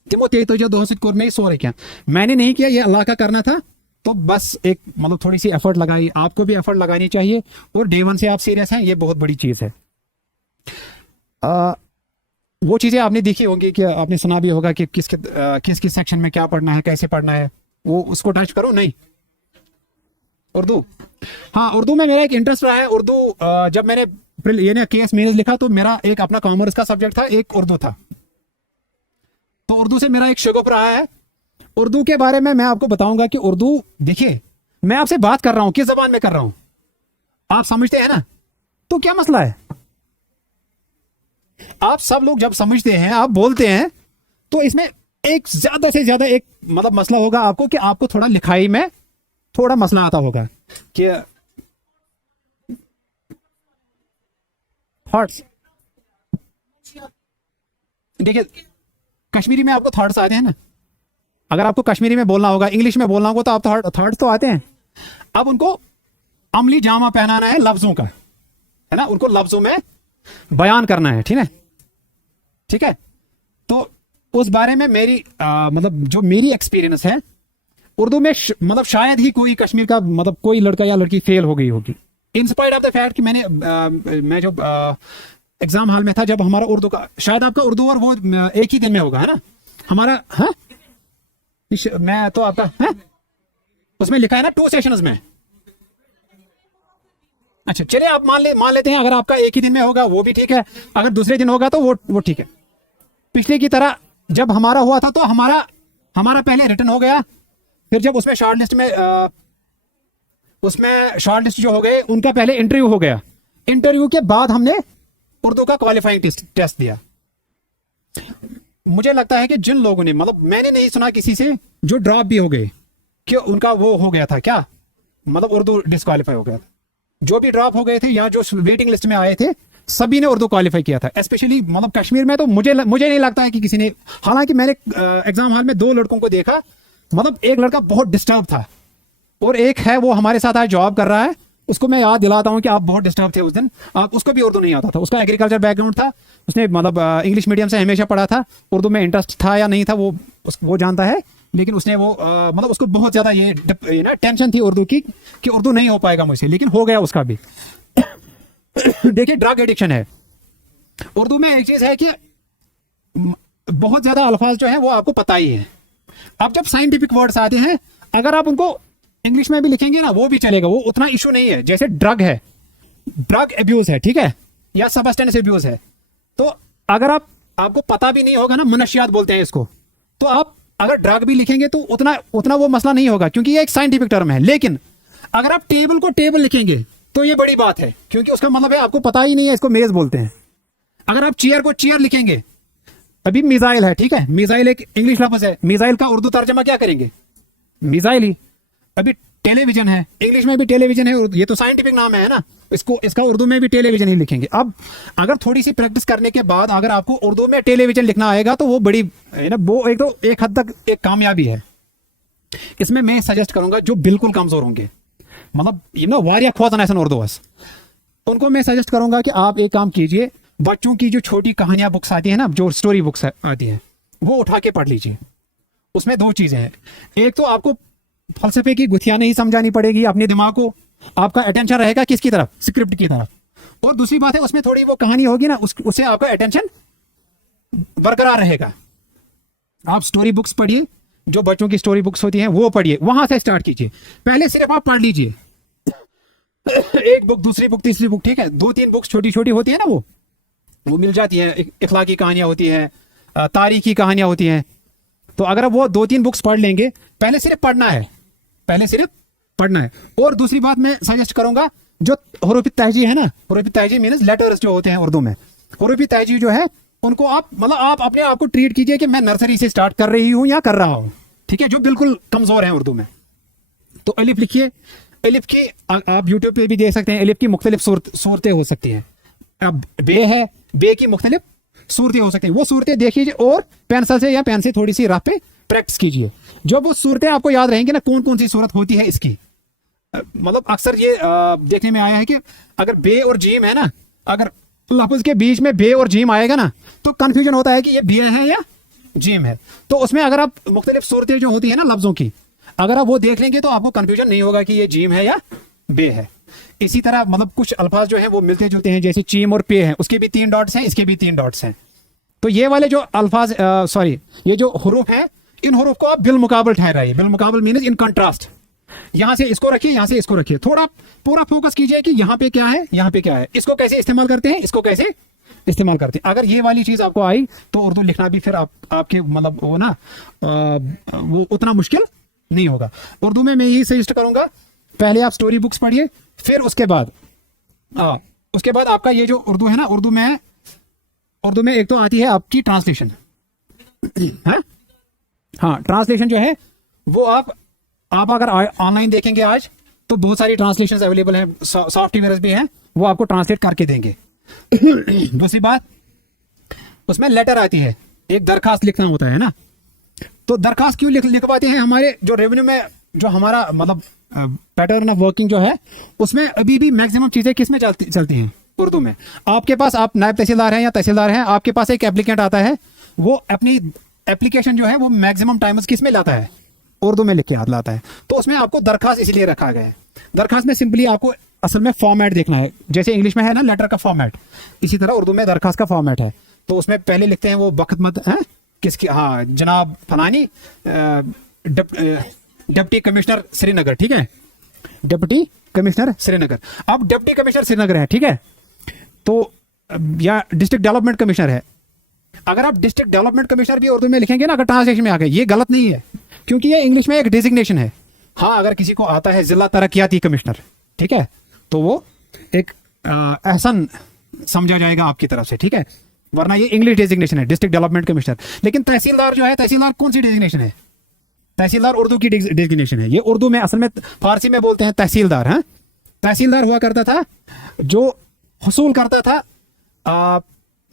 तिमो ते तो जो 200 नहीं सो रहे क्या मैंने नहीं किया, ये अल्लाह का करना था। तो बस एक मतलब थोड़ी सी एफर्ट लगाई, आपको भी एफर्ट लगानी चाहिए। और डे 1 से आप सीरियस हैं, ये बहुत बड़ी चीज़ है। वो चीज़ें आपने देखी होंगी कि आपने सुना भी होगा कि किस किस सेक्शन में क्या पढ़ना है, कैसे पढ़ना है, वो उसको टच करो नहीं। उर्दू, हाँ उर्दू में मेरा एक इंटरेस्ट रहा है। उर्दू जब मैंने ये ना केएस मेंस लिखा तो मेरा एक अपना कॉमर्स का सब्जेक्ट था, एक उर्दू था। तो उर्दू से मेरा एक शगुफ रहा है। उर्दू के बारे में मैं आपको बताऊंगा कि उर्दू, देखिए मैं आपसे बात कर रहा हूं, किस जबान में कर रहा हूं आप समझते हैं ना, तो क्या मसला है? आप सब लोग जब समझते हैं, आप बोलते हैं, तो इसमें एक ज्यादा से ज्यादा एक मतलब मसला होगा आपको कि आपको थोड़ा लिखाई में थोड़ा मसला आता होगा कि थॉट्स। देखिए कश्मीरी में आपको थॉट्स आते हैं ना, अगर आपको कश्मीरी में बोलना होगा, इंग्लिश में बोलना होगा, तो आप थॉट्स तो आते हैं। अब उनको अमली जामा पहनाना है लफ्जों का, है ना, उनको लफ्जों में बयान करना है, ठीक है। तो उस बारे में मेरी मतलब जो मेरी एक्सपीरियंस है उर्दू में मतलब शायद ही कोई कश्मीर का मतलब कोई लड़का या लड़की फेल हो गई होगी, इंस्पायर्ड ऑफ द फैक्ट कि मैं जो एग्जाम हॉल में था जब हमारा उर्दू का, शायद आपका उर्दू और वो एक ही दिन में होगा, है ना हमारा, हाँ मैं तो आपका है उसमें लिखा है ना 2 सेशंस में। अच्छा चलिए आप मान लेते हैं अगर आपका एक ही दिन में होगा वो भी ठीक है, अगर दूसरे दिन होगा तो वो ठीक है। पिछले की तरह जब हमारा हुआ था तो हमारा पहले रिटर्न हो गया, फिर जब उसमें शॉर्ट लिस्ट जो हो गए उनका पहले इंटरव्यू हो गया, इंटरव्यू के बाद हमने उर्दू का क्वालिफाइंग टेस्ट दिया। मुझे लगता है कि जिन लोगों ने, मतलब मैंने नहीं सुना किसी से जो ड्रॉप भी हो गए कि उनका वो हो गया था, क्या मतलब उर्दू डिस्क्वालीफाई हो गया था। जो भी ड्रॉप हो गए थे या जो वेटिंग लिस्ट में आए थे सभी ने उर्दू क्वालिफाई किया था। स्पेशली मतलब कश्मीर में तो मुझे नहीं लगता है कि किसी ने, हालांकि मैंने एग्जाम हॉल में 2 लड़कों को देखा, मतलब एक लड़का बहुत डिस्टर्ब था और एक है वो हमारे साथ आज जॉब कर रहा है, उसको मैं याद दिलाता हूं कि आप बहुत डिस्टर्ब थे उस दिन। उसको भी उर्दू नहीं आता था, उसका एग्रीकल्चर बैकग्राउंड था, उसने मतलब इंग्लिश मीडियम से हमेशा पढ़ा था, उर्दू में इंटरेस्ट था या नहीं था वो जानता है, लेकिन उसने वो मतलब उसको बहुत ज्यादा ये ना टेंशन थी उर्दू की कि उर्दू नहीं हो पाएगा मुझसे, लेकिन हो गया उसका भी। देखिए ड्रग एडिक्शन है उर्दू में, एक चीज है कि बहुत ज्यादा अल्फाज जो है वो आपको पता ही है। अब जब साइंटिफिक वर्ड्स आते हैं अगर आप उनको इंग्लिश में भी लिखेंगे ना वो भी चलेगा, वो उतना इशू नहीं है। जैसे ड्रग है, ड्रग एब्यूज है, ठीक है, या सबस्टेंस एब्यूज है, तो अगर आपको पता भी नहीं होगा ना, मनशियात बोलते हैं इसको, तो आप अगर ड्रग भी लिखेंगे तो उतना वो मसला नहीं होगा क्योंकि ये एक साइंटिफिक टर्म है। लेकिन अगर आप टेबल को टेबल लिखेंगे तो ये बड़ी बात है क्योंकि उसका मतलब है आपको पता ही नहीं है, इसको मेज बोलते हैं। अगर आप चेयर को चेयर लिखेंगे, अभी मिसाइल है, ठीक है, मिसाइल एक इंग्लिश लफ्ज है, मिसाइल का उर्दू तर्जमा क्या करेंगे? मिसाइल ही। अभी टेलीविजन है, इंग्लिश में भी टेलीविजन है, ये तो साइंटिफिक नाम है ना, इसका उर्दू में भी टेलीविजन ही लिखेंगे। अब अगर थोड़ी सी प्रैक्टिस करने के बाद अगर आपको उर्दू में टेलीविजन लिखना आएगा तो वो बड़ी है ना, वो एक हद तक एक कामयाबी है। इसमें मैं सजेस्ट करूंगा जो बिल्कुल कमजोर होंगे, मतलब वारिया खोतन ऐसा उर्दू बस, उनको मैं सजेस्ट करूंगा कि आप एक काम कीजिए, बच्चों की जो छोटी कहानियां बुक्स आती है ना, जो स्टोरी बुक्स आती हैं, वो उठा के पढ़ लीजिए। उसमें 2 चीजें हैं, एक तो आपको फलसफे की गुथियां नहीं समझानी पड़ेगी, अपने दिमाग को आपका अटेंशन रहेगा किसकी तरफ, स्क्रिप्ट की तरफ, और दूसरी बात है उसमें थोड़ी वो कहानी होगी ना, उससे आपका अटेंशन बरकरार रहेगा। आप स्टोरी बुक्स पढ़िए, जो बच्चों की स्टोरी बुक्स होती हैं वो पढ़िए, वहां से स्टार्ट कीजिए। पहले सिर्फ आप पढ़ लीजिए एक बुक, दूसरी बुक, तीसरी बुक, ठीक है, 2-3 बुक्स छोटी छोटी होती है ना, वो मिल जाती है, इखलाकी कहानियां होती हैं, तारीखी कहानियां होती हैं। तो अगर वो 2-3 बुक्स पढ़ लेंगे, पहले सिर्फ पढ़ना है, और दूसरी बात मैं सजेस्ट करूंगा, जो हुरूफ तहजी है ना, हुरूफ तहजी मीन्स लेटर्स जो होते हैं उर्दू में, हुरूफ तहजी जो है उनको आप अपने आप को ट्रीट कीजिए कि मैं नर्सरी से स्टार्ट कर रही हूं या कर रहा हूं, ठीक है, जो बिल्कुल कमजोर है उर्दू में। तो अलिफ लिखिए, अलिफ की आप यूट्यूब पे भी देख सकते हैं, अलिफ की मुख्तलिफ सूरतें हो सकती हैं। अब बे है, बे की मुख्तलिफ सूरतें हो सकती हैं, वो सूरतें देख लीजिए और पेंसिल से या पेन से थोड़ी सी राह पे प्रैक्टिस कीजिए। जब वो सूरतें आपको याद रहेंगी ना, कौन कौन सी सूरत होती है इसकी, मतलब अक्सर ये देखने में आया है कि अगर बे और जीम है ना, अगर लफ्ज के बीच में बे और जीम आएगा ना तो कंफ्यूजन होता है कि ये बे है या जीम है। तो उसमें अगर आप मुख्तलिफ सूरतें जो होती है ना लफ्जों की, अगर आप वो देख लेंगे तो आपको कंफ्यूजन नहीं होगा कि ये जीम है या बे है। इसी तरह मतलब कुछ अल्फाज जो हैं वो मिलते जुलते हैं, जैसे चीम और पे हैं, उसके भी 3 डॉट्स हैं, इसके भी 3 डॉट्स हैं। तो ये वाले जो अल्फाज ये जो हुरूफ हैं, इन हुरूफ को आप बिलमुकाबल ठहराइए। बिलमुकाबल मीन्स इन कंट्रास्ट। यहां से इसको रखिए, यहां से इसको रखिए, थोड़ा पूरा फोकस कीजिए कि यहाँ पे क्या है, यहाँ पे क्या है, इसको कैसे इस्तेमाल करते हैं, इसको कैसे इस्तेमाल करते हैं। अगर ये वाली चीज आपको आई तो उर्दू लिखना भी फिर आपके मतलब वो ना वो उतना मुश्किल नहीं होगा। उर्दू में मैं यही सजेस्ट करूंगा, पहले आप स्टोरी बुक्स पढ़िए, फिर उसके बाद आपका ये जो उर्दू है ना, उर्दू में एक तो आती है आपकी ट्रांसलेशन है। हाँ, ट्रांसलेशन जो है वो आप अगर ऑनलाइन देखेंगे आज तो बहुत सारी ट्रांसलेशन अवेलेबल हैं, सॉफ्टवेयर भी हैं, वो आपको ट्रांसलेट करके देंगे। दूसरी बात, उसमें लेटर आती है, एक दरखास्त लिखना होता है ना, तो दरखास्त क्यों लिखवाते हैं? हमारे जो रेवेन्यू में जो हमारा मतलब पैटर्न ऑफ वर्किंग जो है, उसमें अभी भी मैक्सिमम चीजें किस में चलती हैं? उर्दू में। आपके पास, आप नायब तहसीलदार हैं या तहसीलदार हैं, आपके पास एक एप्लीकेंट आता है, वो अपनी एप्लीकेशन जो है वो मैक्सिमम टाइम्स किस में लाता है? उर्दू में लिख के हाथ लाता है। तो उसमें आपको दरखास्त इसलिए रखा गया है। दरखास्त में सिंपली आपको असल में फॉर्मेट देखना है, जैसे इंग्लिश में है ना लेटर का फॉर्मेट, इसी तरह उर्दू में दरखास्त का फॉर्मेट है। तो उसमें पहले लिखते हैं वो वक्त मत है किसकी, हाँ जनाब फलानी डिप्टी कमिश्नर श्रीनगर, ठीक है, डिप्टी कमिश्नर श्रीनगर। अब डिप्टी कमिश्नर श्रीनगर है, ठीक है, तो या डिस्ट्रिक्ट डेवलपमेंट कमिश्नर है। अगर आप डिस्ट्रिक्ट डेवलपमेंट कमिश्नर भी उर्दू में लिखेंगे ना, अगर ट्रांसलेशन में आ गए, ये गलत नहीं है, क्योंकि ये इंग्लिश में एक डिजिग्नेशन है। हाँ, अगर किसी को आता है जिला तरक्याती कमिश्नर, ठीक है, तो वो एक एहसान समझा जाएगा आपकी तरफ से, ठीक है, वरना ये इंग्लिश डेजिग्नेशन है, डिस्ट्रिक्ट डेवलपमेंट कमिश्नर। लेकिन तहसीलदार जो है, तहसीलदार कौन सी डेजिग्नेशन है? तहसीलदार उर्दू की डेजिग्नेशन है। ये उर्दू में, असल में फारसी में बोलते हैं तहसीलदार। हाँ, तहसीलदार हुआ करता था जो हसूल करता था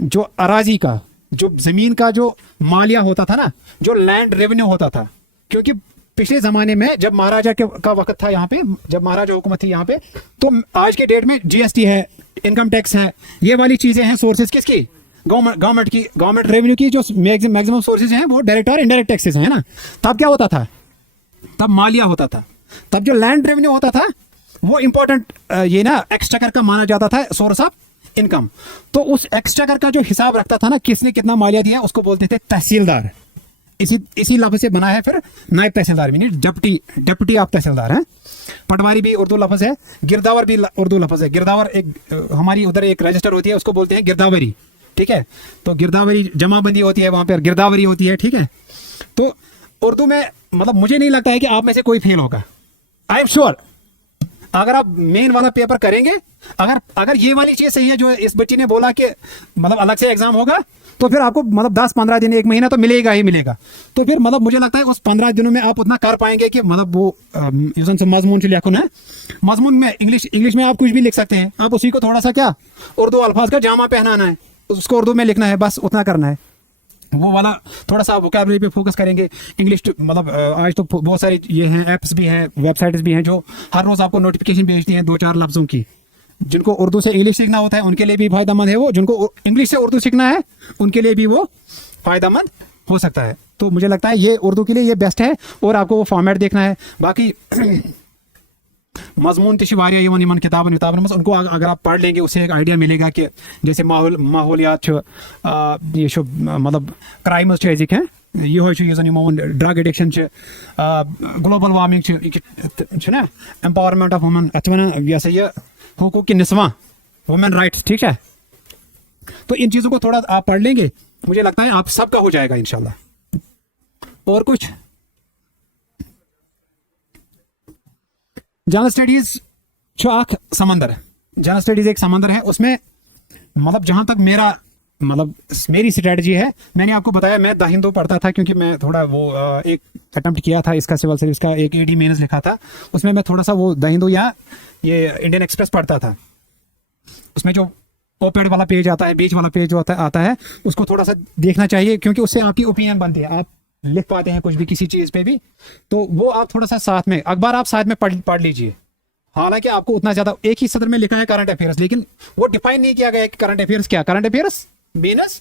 जो अराजी का, जो जमीन का जो मालिया होता था ना, जो लैंड रेवेन्यू होता था। क्योंकि पिछले जमाने में जब महाराजा का वक्त था यहाँ पे, जब महाराजा हुकूमत थी यहाँ पे, तो आज की डेट में जीएसटी है, इनकम टैक्स है, ये वाली चीजें हैं सोर्सेज किसकी? गवर्नमेंट की, गवर्नमेंट रेवेन्यू की जो मैक्सिमम सोर्सेज हैं वो डायरेक्ट और इनडायरेक्ट टैक्सेस हैं ना। तब क्या होता था? तब मालिया होता था। तब जो लैंड रेवेन्यू होता था वो इंपॉर्टेंट ये ना एक्सचेकर का माना जाता था सोर्स ऑफ इनकम। तो उस एक्सचेकर का जो हिसाब रखता था ना, किसने कितना मालिया दिया, उसको बोलते थे तहसीलदार। इसी लफ्ज से बना है फिर नायब तहसीलदार, मीन डिप्टी ऑफ तहसीलदार है। पटवारी भी उर्दू लफ्ज है, गिरदावर भी उर्दू लफ्ज है। गिरदावर एक हमारी उधर एक रजिस्टर होती है, उसको बोलते हैं गिरदावरी, ठीक है। तो गिरदावरी जमाबंदी होती है, वहां पर गिरदावरी होती है, ठीक है। तो उर्दू में मतलब मुझे नहीं लगता है कि आप में से कोई फेल होगा। आई एम श्योर, अगर आप मेन वाला पेपर करेंगे, अगर ये वाली चीज सही है जो इस बच्ची ने बोला कि मतलब अलग से एग्जाम होगा, तो फिर आपको मतलब 10-15 दिन, 1 महीना तो मिलेगा ही मिलेगा। तो फिर मतलब मुझे लगता है उस 15 दिनों में आप उतना कर पाएंगे कि मतलब वो मजमून से लिखना है। मजमून में इंग्लिश में आप कुछ भी लिख सकते हैं, आप उसी को थोड़ा सा क्या उर्दू अल्फाज का जामा पहनाना है, उसको उर्दू में लिखना है, बस उतना करना है। वो वाला थोड़ा सा वोकैबुलरी पे फोकस करेंगे। इंग्लिश मतलब आज तो बहुत सारी ये हैं, ऐप्स भी हैं, वेबसाइट्स भी हैं जो हर रोज आपको नोटिफिकेशन भेजती हैं 2-4 लफ्जों की। जिनको उर्दू से इंग्लिश सीखना होता है उनके लिए भी फायदेमंद है वो, जिनको इंग्लिश से उर्दू सीखना है उनके लिए भी वो फायदेमंद हो सकता है। तो मुझे लगता है ये उर्दू के लिए ये बेस्ट है। और आपको वो फॉर्मेट देखना है। बाकी मजमून तिशवारिया यमन यमन किताबन विताबन, उनको अगर आप पढ़ लेंगे उससे एक आइडिया मिलेगा कि जैसे माहौलियात ये मतलब क्राइम्स अजिक हैं, ये ड्रग एडिक्शन, ग्लोबल वार्मिंग ना, एम्पावरमेंट ऑफ वुमेन, अच्छा ये सही है, हुकूक निस्वां, वुमेन राइट्स, ठीक है। तो इन चीजों को थोड़ा आप पढ़ लेंगे, मुझे लगता है आप सबका हो जाएगा इंशाल्लाह। और कुछ जनरल स्टडीज चाक समंदर है, जनरल स्टडीज एक समंदर है। उसमें मतलब जहां तक मेरी स्ट्रेटजी है, मैंने आपको बताया मैं द हिंदू पढ़ता था, क्योंकि मैं थोड़ा वो एक अटेम्प्ट किया था इसका, सिविल सर्विस का एक एडी मेंस लिखा था, उसमें मैं थोड़ा सा वो द हिंदू या ये इंडियन एक्सप्रेस पढ़ता था। उसमें जो ओपेड वाला पेज आता है, बीच वाला पेज जो आता है, उसको थोड़ा सा देखना चाहिए, क्योंकि उससे आपकी ओपिनियन बनती है, आप लिख पाते हैं कुछ भी किसी चीज़ पे भी, तो वो आप थोड़ा सा साथ में अखबार आप साथ में पढ़ लीजिए। हालांकि आपको उतना ज़्यादा, एक ही सदर में लिखा है करंट अफेयर्स, लेकिन वो डिफाइन नहीं किया गया है कि करंट अफेयर्स क्या। Current affairs means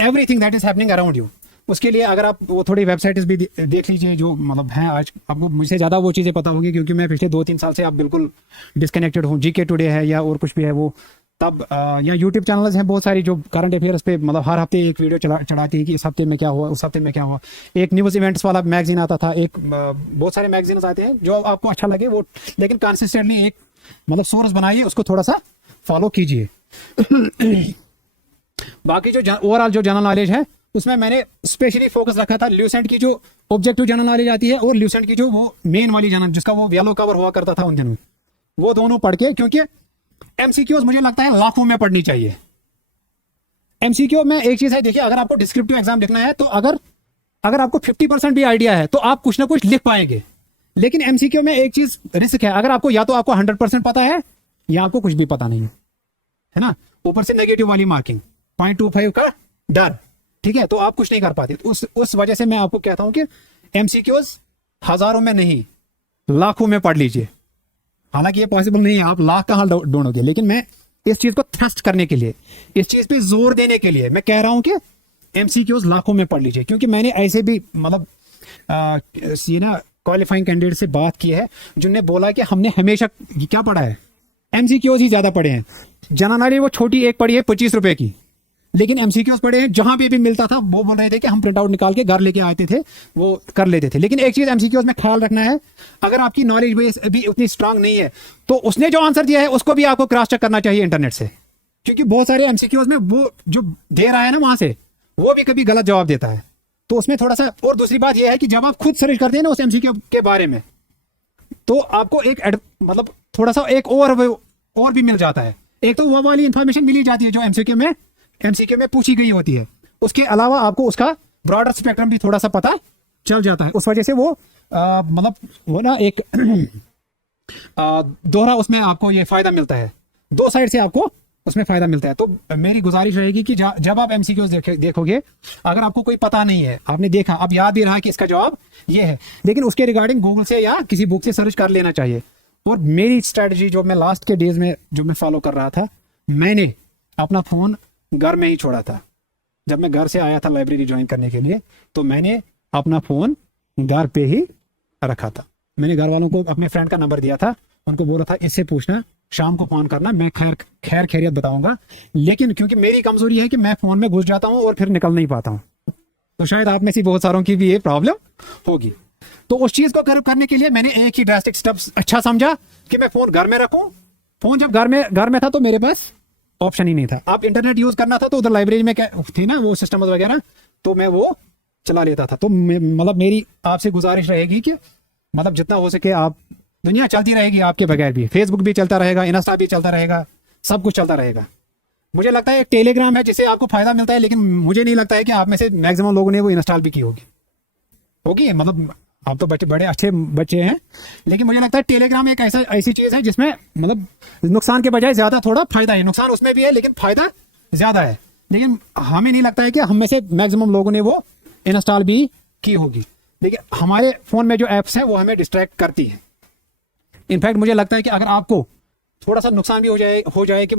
everything that is happening around you. उसके लिए अगर आप वो थोड़ी वेबसाइट्स भी देख लीजिए जो मतलब हैं, आज आपको मुझसे ज़्यादा वो चीज़ें पता होंगी, क्योंकि मैं पिछले 2-3 साल से आप बिल्कुल डिस्कनेक्टेड हूँ। जीके टुडे है या और कुछ भी है वो, तब या यूट्यूब चैनल्स हैं बहुत सारी जो करंट अफेयर्स पे मतलब हर हफ्ते एक वीडियो चढ़ाती है कि इस हफ्ते में क्या हुआ, उस हफ्ते में क्या हुआ। एक न्यूज़ इवेंट्स वाला मैगजीन आता था, एक बहुत सारे मैगजीन्स आते हैं जो आपको अच्छा लगे वो, लेकिन कंसिस्टेंटली एक मतलब सोर्स बनाइए, उसको थोड़ा सा फॉलो कीजिए। बाकी जो ओवरऑल जो जनरल नॉलेज है उसमें मैंने स्पेशली फोकस रखा था ल्यूसेंट की जो ऑब्जेक्टिव जनरल नॉलेज आती है और ल्यूसेंट की जो वो मेन वाली जनरल, जिसका वो येलो कवर हुआ करता था उन दिनों, वो दोनों पढ़ के, क्योंकि एमसीक्यूज मुझे लगता है लाखों में पढ़नी चाहिए। एमसीक्यू में एक चीज है, देखिए अगर आपको डिस्क्रिप्टिव एग्जाम लिखना है तो अगर आपको 50% भी आइडिया है तो आप कुछ ना कुछ लिख पाएंगे, लेकिन एमसीक्यू में एक चीज रिस्क है, अगर आपको या तो आपको 100% पता है या आपको कुछ भी पता नहीं है ना, ऊपर से नेगेटिव वाली मार्किंग 0.25 का डर, ठीक है, तो आप कुछ नहीं कर पाते। तो उस वजह से मैं आपको कहता हूं कि एमसीक्यूज हजारों में नहीं लाखों में पढ़ लीजिए। हालांकि ये पॉसिबल नहीं है, आप लाख कहां ढूंढोगे, लेकिन मैं इस चीज को थ्रस्ट करने के लिए, इस चीज पे जोर देने के लिए मैं कह रहा हूं कि एमसीक्यूज लाखों में पढ़ लीजिए। क्योंकि मैंने ऐसे भी मतलब ये ना क्वालिफाइंग कैंडिडेट से बात की है जिनने बोला कि हमने हमेशा क्या पढ़ा है, एमसीक्यूज ही ज्यादा पढ़े हैं। जनरल नॉलेज वो छोटी एक पढ़ी है 25 रुपए की, लेकिन एमसीक्यूज पढ़े हैं जहां पे भी मिलता था, वो बोल रहे थे कि हम प्रिंट आउट निकाल के घर लेके आते थे, वो कर लेते थे। लेकिन एक चीज एमसीक्यूज में ख्याल रखना है, अगर आपकी नॉलेज बेस अभी उतनी स्ट्रांग नहीं है तो उसने जो आंसर दिया है उसको भी आपको क्रॉस चेक करना चाहिए इंटरनेट से, क्योंकि बहुत सारे एमसीक्यूज में वो जो दे रहा है ना वहां से वो भी कभी गलत जवाब देता है, तो उसमें थोड़ा सा। और दूसरी बात यह है कि जब आप खुद सर्च करते हैं ना उस एमसीक्यू के बारे में, तो आपको एक मतलब थोड़ा सा एक और भी मिल जाता है। एक तो वो वाली इंफॉर्मेशन मिली जाती है जो एमसीक्यू में पूछी गई होती है, उसके अलावा आपको उसका ब्रॉडर स्पेक्ट्रम भी थोड़ा सा पता चल जाता है। उस वजह से वो मतलब वो ना एक दोहरा उसमें आपको ये फायदा मिलता है, दो साइड से आपको उसमें फायदा मिलता है। तो मेरी गुजारिश रहेगी कि जब आप एमसीक्यूज देखोगे, अगर आपको कोई पता नहीं है, आपने देखा, अब याद भी रहा कि इसका जवाब ये है, लेकिन उसके रिगार्डिंग गूगल से या किसी बुक से सर्च कर लेना चाहिए। और मेरी स्ट्रेटजी जो मैं लास्ट के डेज में जो मैं फॉलो कर रहा था, मैंने अपना फोन घर में ही छोड़ा था। जब मैं घर से आया था लाइब्रेरी ज्वाइन करने के लिए, तो मैंने अपना फोन घर पे ही रखा था। मैंने घर वालों को अपने फ्रेंड का नंबर दिया था, उनको बोला था इससे पूछना, शाम को फोन करना, मैं खैर खैरियत बताऊंगा। लेकिन क्योंकि मेरी कमजोरी है कि मैं फोन में घुस जाता हूं और फिर निकल नहीं पाता हूं, तो शायद आप में से बहुत सारों की भी ये प्रॉब्लम होगी। तो उस चीज को करने के लिए मैंने एक ही ड्रास्टिक स्टेप्स अच्छा समझा कि मैं फोन घर में रखूं। फोन जब घर में था तो मेरे पास ऑप्शन ही नहीं था। आप इंटरनेट यूज करना था तो उधर लाइब्रेरी में क्या थी ना वो सिस्टम वगैरह, तो मैं वो चला लेता था। तो मतलब मेरी आपसे गुजारिश रहेगी कि मतलब जितना हो सके आप, दुनिया चलती रहेगी आपके बगैर भी, फेसबुक भी चलता रहेगा, इंस्टा भी चलता रहेगा, सब कुछ चलता रहेगा। मुझे लगता है एक टेलीग्राम है जिससे आपको फायदा मिलता है, लेकिन मुझे नहीं लगता है कि आप में से मैक्सिमम लोगों ने वो इंस्टॉल भी की होगी। मतलब आप तो बड़े अच्छे बच्चे हैं, लेकिन मुझे लगता है टेलीग्राम एक ऐसी चीज है जिसमें मतलब नुकसान के बजाय ज्यादा थोड़ा फायदा है। नुकसान उसमें भी है लेकिन फायदा ज्यादा है। लेकिन हमें नहीं लगता है कि हम में से मैक्सिमम लोगों ने वो इंस्टॉल भी की होगी। लेकिन हमारे फोन में जो एप्स हैं वो हमें डिस्ट्रैक्ट करती है। इनफैक्ट मुझे लगता है कि अगर आपको थोड़ा सा नुकसान भी हो जाए कि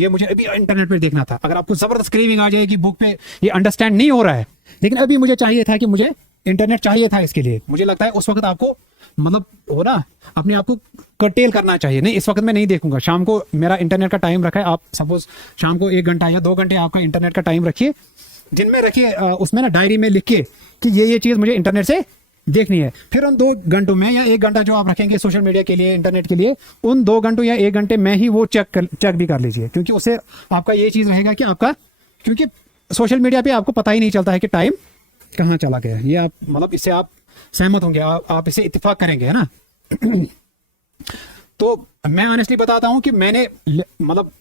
ये मुझे अभी इंटरनेट पे देखना था, अगर आपको जबरदस्त क्रेविंग आ जाए कि बुक पे ये अंडरस्टैंड नहीं हो रहा है, लेकिन अभी मुझे चाहिए था कि मुझे इंटरनेट चाहिए था इसके लिए, मुझे लगता है उस वक्त आपको मतलब हो ना अपने आप को कर्टेल करना चाहिए। नहीं, इस वक्त मैं नहीं देखूंगा, शाम को मेरा इंटरनेट का टाइम रखा है, आप सपोज शाम को 1 घंटा या 2 घंटे आपका इंटरनेट का टाइम रखिए, जिनमें रखिए उसमें ना डायरी में लिख के कि ये चीज मुझे इंटरनेट से देखनी है। फिर उन 2 घंटों में या 1 घंटा जो आप रखेंगे सोशल मीडिया के लिए, इंटरनेट के लिए, उन 2 घंटों या 1 घंटे में ही वो चेक भी कर लीजिए, क्योंकि उससे आपका ये चीज रहेगा कि आपका, क्योंकि सोशल मीडिया पे आपको पता ही नहीं चलता है कि टाइम कहाँ चला गया। ये आप मतलब इससे आप सहमत होंगे, आप इसे इत्तेफाक करेंगे, है ना। तो मैं ऑनेस्टली बताता हूं कि मैंने मतलब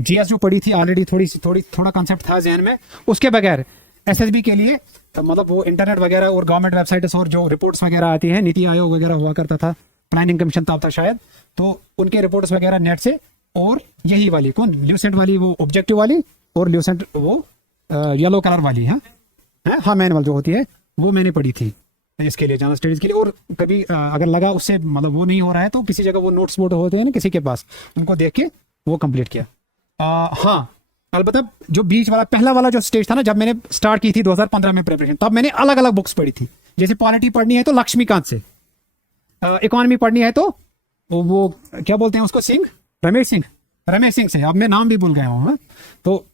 जीएस जो पढ़ी थी ऑलरेडी, थोड़ा कंसेप्ट था जहन में, उसके बगैर एसएसबी के लिए मतलब वो इंटरनेट वगैरह और गवर्नमेंट वेबसाइट्स और जो रिपोर्ट्स वगैरह आती है, नीति आयोग वगैरह हुआ करता था, प्लानिंग कमीशन तब था शायद, तो उनके रिपोर्ट्स वगैरह नेट से और यही वाली कौन ल्यूसेंट वाली, वो ऑब्जेक्टिव वाली, और ल्यूसेंट वो येलो कलर वाली, हाँ मैनुअल जो होती है वो मैंने पढ़ी थी इसके लिए, जनरल स्टडीज के लिए। और कभी अगर लगा उससे मतलब वो नहीं हो रहा है तो किसी जगह वो नोट्स बोर्ड होते हैं ना किसी के पास, उनको देख के वो कंप्लीट किया। हाँ अलबत्ता जो बीच वाला पहला वाला जो स्टेज था ना, जब मैंने स्टार्ट की थी 2015 में प्रिपरेशन, तब मैंने अलग अलग बुक्स पढ़ी थी। जैसे पॉलिटी पढ़नी है तो लक्ष्मीकांत से, इकोनॉमी पढ़नी है तो वो क्या बोलते हैं उसको, रमेश सिंह से, अब मैं नाम भी भूल गया हूँ। तो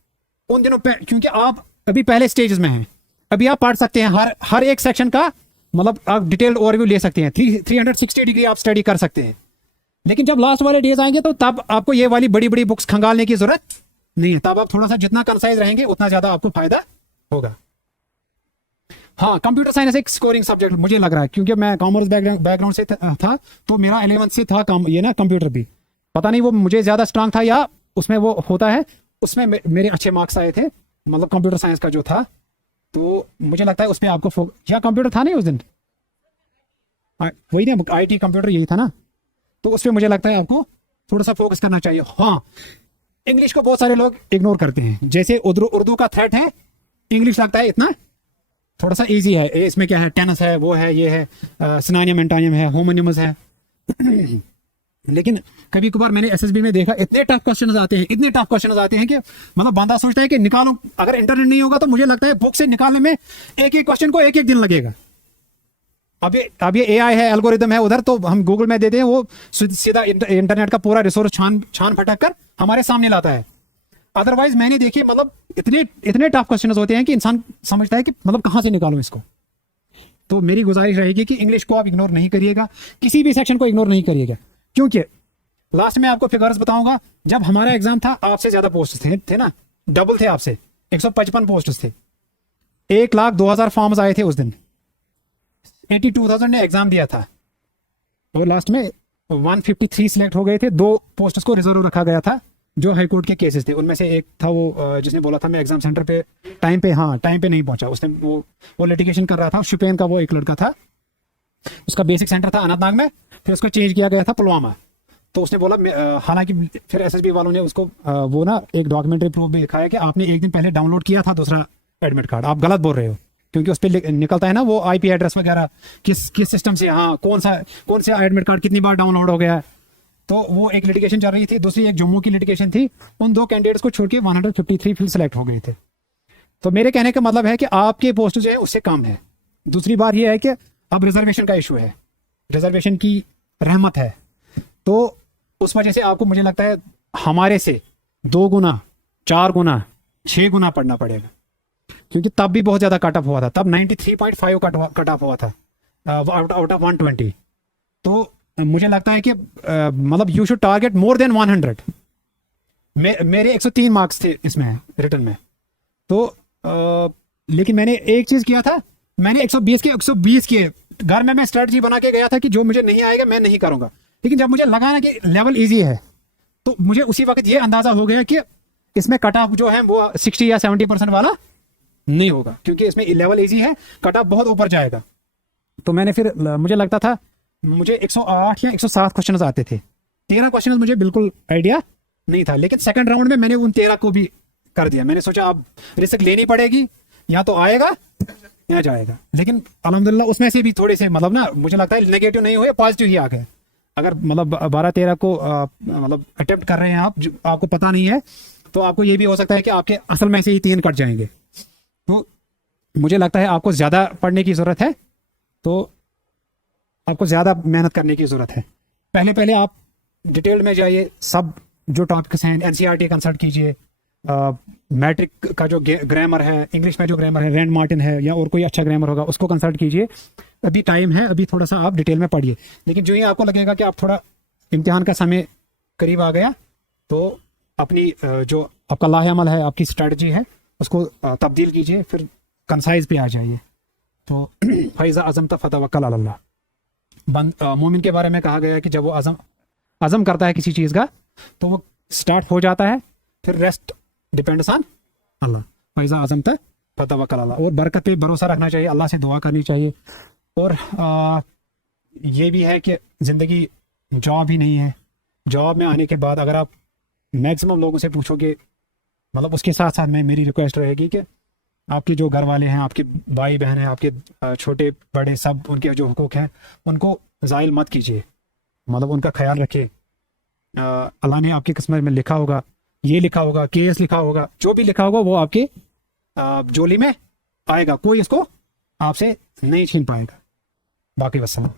उन दिनों पे क्योंकि आप अभी पहले स्टेजेस में हैं, अभी आप पढ़ सकते हैं हर एक सेक्शन का, मतलब आप डिटेल ओवरव्यू ले सकते हैं, 360 डिग्री आप स्टडी कर सकते हैं। लेकिन जब लास्ट वाले डेज आएंगे तो तब आपको ये वाली बड़ी बड़ी बुक्स खंगालने की जरूरत नहीं है, तब आप थोड़ा सा जितना कंसाइज रहेंगे उतना ज्यादा आपको फायदा होगा। हाँ कंप्यूटर साइंस एक स्कोरिंग सब्जेक्ट मुझे लग रहा है, क्योंकि मैं कॉमर्स बैकग्राउंड से था, तो मेरा 11th से था ये ना कंप्यूटर भी, पता नहीं वो मुझे ज्यादा स्ट्रांग था या उसमें वो होता है, उसमें मेरे अच्छे मार्क्स आए थे, मतलब कंप्यूटर साइंस का जो था। तो मुझे लगता है उसमें आपको या कंप्यूटर था नहीं उस दिन, वही ना IT कंप्यूटर यही था ना, तो उसमें मुझे लगता है आपको थोड़ा सा फोकस करना चाहिए। हाँ इंग्लिश को बहुत सारे लोग इग्नोर करते हैं, जैसे उर्दू का थ्रेट है, इंग्लिश लगता है इतना थोड़ा सा इजी है, इसमें क्या है, टेनिस है, वो है, ये है, सिनोनिम एंटोनिम है, होमोनिमस है। लेकिन कभी कभार मैंने SSB में देखा इतने टफ क्वेश्चंस आते हैं कि मतलब बंदा सोचता है कि निकालो, अगर इंटरनेट नहीं होगा तो मुझे लगता है बुक से निकालने में एक एक क्वेश्चन को एक एक दिन लगेगा। अब ये AI है, एल्गोरिदम है उधर, तो हम गूगल में देते हैं, वो सीधा इंटरनेट का पूरा रिसोर्स छान फटक कर हमारे सामने लाता है। अदरवाइज मैंने देखी मतलब इतने टफ क्वेश्चंस होते हैं कि इंसान समझता है कि मतलब कहां से निकालूं इसको। तो मेरी गुजारिश रहेगी कि इंग्लिश को आप इग्नोर नहीं करिएगा, किसी भी सेक्शन को इग्नोर नहीं करिएगा, क्योंकि लास्ट में आपको फिगर्स बताऊंगा, जब हमारा एग्जाम था आपसे ज्यादा पोस्ट थे ना, डबल थे आपसे, 155 पोस्ट थे, 1,02,000 फॉर्म्स आए थे उस दिन, 82,000 ने एग्जाम दिया था, और लास्ट में 153 सिलेक्ट हो गए थे। 2 पोस्ट्स को रिजर्व रखा गया था जो हाई कोर्ट के केसेस थे, उनमें से एक था वो जिसने बोला था मैं एग्जाम सेंटर पे टाइम पे नहीं पहुंचा, उसने वो लिटिगेशन कर रहा था, शुपेन का वो एक लड़का था, उसका बेसिक सेंटर था अनंतनाग में, फिर उसको चेंज किया गया था पुलवामा। तो उसने बोला, हालांकि फिर SSB वालों ने उसको वो ना एक डॉक्यूमेंट्री प्रूफ भी दिखाया कि आपने एक दिन पहले डाउनलोड किया था दूसरा एडमिट कार्ड, आप गलत बोल रहे हो, क्योंकि उस पर निकलता है ना वो IP एड्रेस वगैरह किस सिस्टम से, हाँ कौन सा एडमिट कार्ड कितनी बार डाउनलोड हो गया है। तो वो एक लिटिगेशन चल रही थी, दूसरी एक जम्मू की लिटिगेशन थी, उन 2 कैंडिडेट्स को छोड़ के 153 फिर सेलेक्ट हो गए थे। तो मेरे कहने का मतलब है कि आपके पोस्ट जो है उससे कम है। दूसरी बात यह है कि अब रिजर्वेशन का इशू है, रिजर्वेशन की रहमत है, तो उस वजह से आपको मुझे लगता है हमारे से 2 गुना 4 गुना 6 गुना पढ़ना पड़ेगा, क्योंकि तब भी बहुत ज्यादा कट ऑफ हुआ था, तब 93.5 कट ऑफ हुआ था आउट ऑफ 120। तो मुझे लगता है कि मतलब you should target more than 100। मेरे 103 मार्क्स थे इसमें रिटर्न में, तो लेकिन मैंने एक चीज किया था, मैंने 120 किए, घर में मैं स्ट्रेटजी बना के गया था कि जो मुझे नहीं आएगा मैं नहीं करूंगा। लेकिन जब मुझे लगा ना कि लेवल इजी है, तो मुझे उसी वक्त ये अंदाजा हो गया कि इसमें कट ऑफ जो है वो 60 या 70% वाला नहीं होगा, क्योंकि इसमें लेवल इजी है, कट ऑफ बहुत ऊपर जाएगा। तो मैंने फिर मुझे लगता था मुझे 108 या 107 क्वेश्चन आते थे, 13 क्वेश्चन मुझे बिल्कुल आइडिया नहीं था, लेकिन सेकंड राउंड में मैंने उन 13 को भी कर दिया। मैंने सोचा अब रिस्क लेनी पड़ेगी, या तो आएगा या जाएगा। लेकिन अल्हम्दुलिल्लाह उसमें से भी थोड़े से मतलब ना मुझे लगता है नेगेटिव नहीं हुए, पॉजिटिव ही आ गए। अगर मतलब 12-13 को मतलब अटेम्प्ट कर रहे हैं आप, आपको पता नहीं है, तो आपको ये भी हो सकता है कि आपके असल में से ही 3 कट जाएंगे। तो मुझे लगता है आपको ज़्यादा पढ़ने की ज़रूरत है, तो आपको ज़्यादा मेहनत करने की ज़रूरत है। पहले आप डिटेल में जाइए, सब जो टॉपिक्स हैं NCERT कंसल्ट कीजिए, मैट्रिक का जो ग्रामर है, इंग्लिश में जो ग्रामर है, रैंड मार्टिन है या और कोई अच्छा ग्रामर होगा उसको कंसल्ट कीजिए। अभी टाइम है, अभी थोड़ा सा आप डिटेल में पढ़िए। लेकिन जो ही आपको लगेगा कि आप थोड़ा इम्तिहान का समय करीब आ गया, तो अपनी जो आपका लाहेअमल है, आपकी स्ट्रेटजी है, उसको तब्दील कीजिए, फिर कंसाइज पे आ जाइए। तो फैज़ा अज़म फतवक्कल अल्लाह। मोमिन के बारे में कहा गया है कि जब वो अज़म करता है किसी चीज़ का तो वो स्टार्ट हो जाता है, फिर रेस्ट डिपेंड्स ऑन अल्लाह। फैज़ा अज़म फतवक्कल अल्लाह। और बरकत पे भरोसा रखना चाहिए, अल्लाह से दुआ करनी चाहिए। और ये भी है कि ज़िंदगी जॉब ही नहीं है, जॉब में आने के बाद अगर आप मैक्सिमम लोगों से पूछोगे, मतलब उसके साथ साथ मैं मेरी रिक्वेस्ट रहेगी कि आपके जो घर वाले हैं, आपके भाई बहन हैं, आपके छोटे बड़े सब, उनके जो हुकूक हैं उनको ज़ाइल मत कीजिए, मतलब उनका ख्याल रखिए। अल्लाह ने आपकी किस्मत में लिखा होगा, ये लिखा होगा, केस लिखा होगा, जो भी लिखा होगा वो आपके जोली में आएगा, कोई इसको आपसे नहीं छीन पाएगा। बाकी वस्सलाम।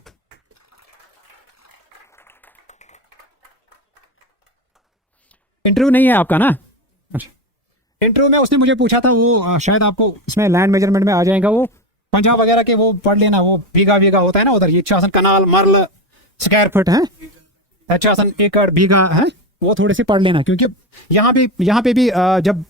इंटरव्यू नहीं है आपका ना? अच्छा, इंटरव्यू में उसने मुझे पूछा था, वो शायद आपको इसमें लैंड मेजरमेंट में आ जाएगा, वो पंजाब वगैरह के वो पढ़ लेना, वो बीघा बीघा होता है ना उधर, ये चासन कनाल मरल स्क्वायर फुट है, चासन एकड़ बीघा है, वो थोड़े से पढ़ लेना, क्योंकि यहाँ पे भी जब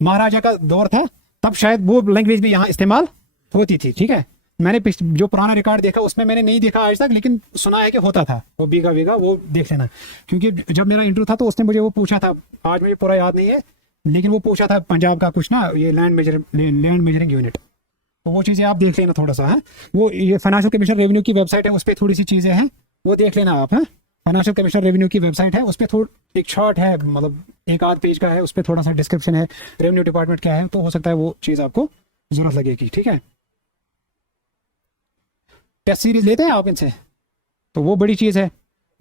महाराजा का दौर था तब शायद वो लैंग्वेज भी यहाँ इस्तेमाल होती थी। ठीक है, मैंने जो पुराना रिकॉर्ड देखा उसमें मैंने नहीं देखा आज तक, लेकिन सुना है कि होता था वो बीघा बीघा, वो देख लेना। क्योंकि जब मेरा इंटरव्यू था तो उसने मुझे वो पूछा था, आज मुझे पूरा याद नहीं है, लेकिन वो पूछा था पंजाब का कुछ ना, ये लैंड मेजरिंग यूनिट, तो वो चीज़ें आप देख लेना थोड़ा सा है। वो ये फाइनेंशियल कमीशन रेवेन्यू की वेबसाइट है, उस पर थोड़ी सी चीज़ें हैं, वो देख लेना आप। है फाइनेंशियल कमीशन रेवेन्यू की वेबसाइट है, उस पर एक चार्ट है, मतलब एक आध पेज का है, उस पर थोड़ा सा डिस्क्रिप्शन है रेवेन्यू डिपार्टमेंट क्या है, तो हो सकता है वो चीज़ आपको जरूरत लगेगी। ठीक है, टेस्ट सीरीज लेते हैं आप इनसे, तो वो बड़ी चीज़ है।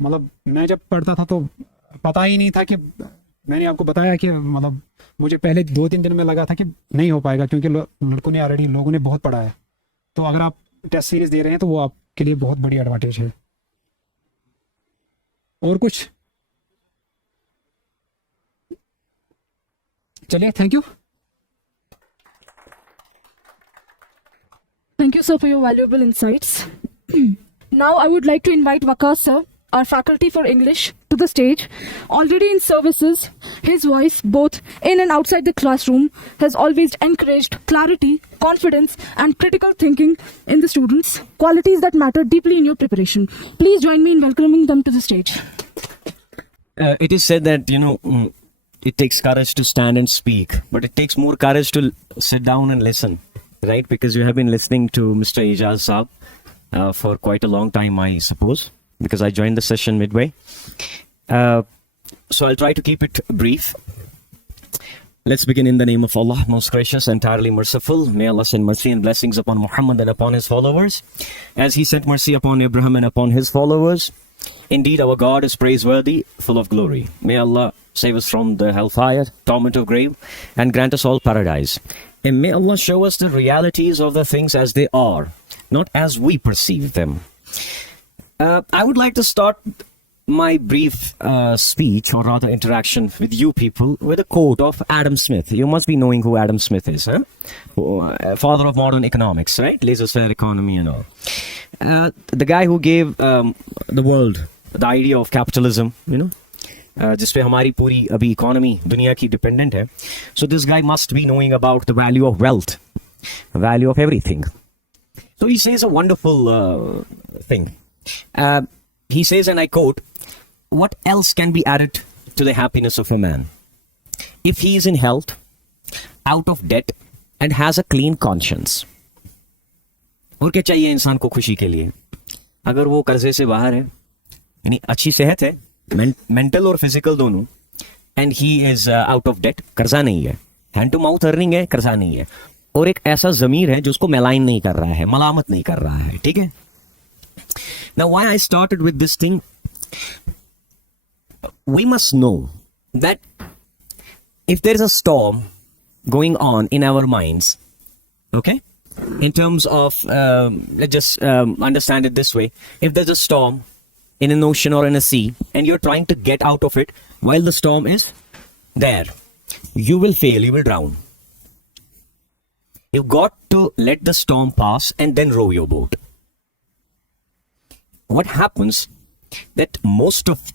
मतलब मैं जब पढ़ता था तो पता ही नहीं था कि, मैंने आपको बताया कि मतलब मुझे पहले 2-3 दिन में लगा था कि नहीं हो पाएगा, क्योंकि लोगों ने बहुत पढ़ा है। तो अगर आप टेस्ट सीरीज दे रहे हैं तो वो आपके लिए बहुत बड़ी एडवांटेज है। और कुछ? चलिए, thank you. Thank you, sir, for your valuable insights. Now, I would like to invite Waqas, sir, our faculty for English, to the stage. Already in services, his voice, both in and outside the classroom, has always encouraged clarity, confidence, and critical thinking in the students, qualities that matter deeply in your preparation. Please join me in welcoming them to the stage. It is said that, it takes courage to stand and speak, but it takes more courage to sit down and listen, right? Because you have been listening to Mr. Ijaz Saab for quite a long time, I suppose, because I joined the session midway. So I'll try to keep it brief. Let's begin in the name of Allah, most gracious, entirely merciful. May Allah send mercy and blessings upon Muhammad and upon his followers, as he sent mercy upon Abraham and upon his followers. Indeed, our God is praiseworthy, full of glory. May Allah save us from the hellfire, torment of grave, and grant us all paradise. And may Allah show us the realities of the things as they are, not as we perceive them. I would like to start my brief speech, or rather interaction with you people, with a quote of Adam Smith. You must be knowing who Adam Smith is, huh? Father of modern economics, right? Laissez-faire economy and all. The guy who gave the world the idea of capitalism, जिस पे हमारी पूरी अभी economy दुनिया की dependent है. So this guy must be knowing about the value of wealth, value of everything. So he says a wonderful thing. He says, and I quote, "What else can be added to the happiness of a man? If he is in health, out of debt, and has a clean conscience." और क्या चाहिए इंसान को खुशी के लिए? अगर वो कर्जे से बाहर है, यानी अच्छी सेहत है, मेंटल और फिजिकल दोनों, and he is out of debt, कर्जा नहीं है, हैंड टू माउथ अर्निंग है, कर्जा नहीं है, और एक ऐसा जमीर है जो उसको मैलाइन नहीं कर रहा है, मलामत नहीं कर रहा है. ठीक है. Now why I started with this thing, we must know that if there is a storm going on in our minds, okay, in terms of let's just understand it this way. If there's a storm in an ocean or in a sea and you're trying to get out of it while the storm is there, you will fail, you will drown. You've got to let the storm pass and then row your boat. What happens that most of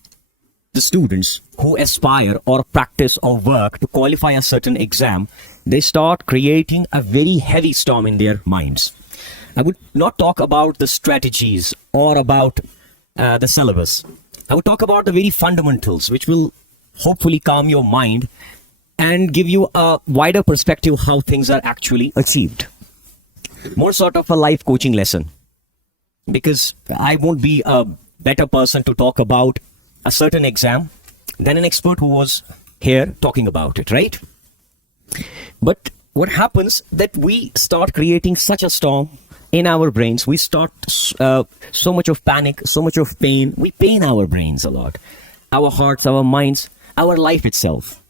the students who aspire or practice or work to qualify a certain exam, they start creating a very heavy storm in their minds. I would not talk about the strategies or about the syllabus. I would talk about the very fundamentals, which will hopefully calm your mind and give you a wider perspective how things are actually achieved. More sort of a life coaching lesson, because I won't be a better person to talk about a certain exam than an expert who was here talking about it, right? But what happens that we start creating such a storm in our brains. We start so much of panic, so much of pain. We pain our brains a lot, our hearts, our minds, our life itself.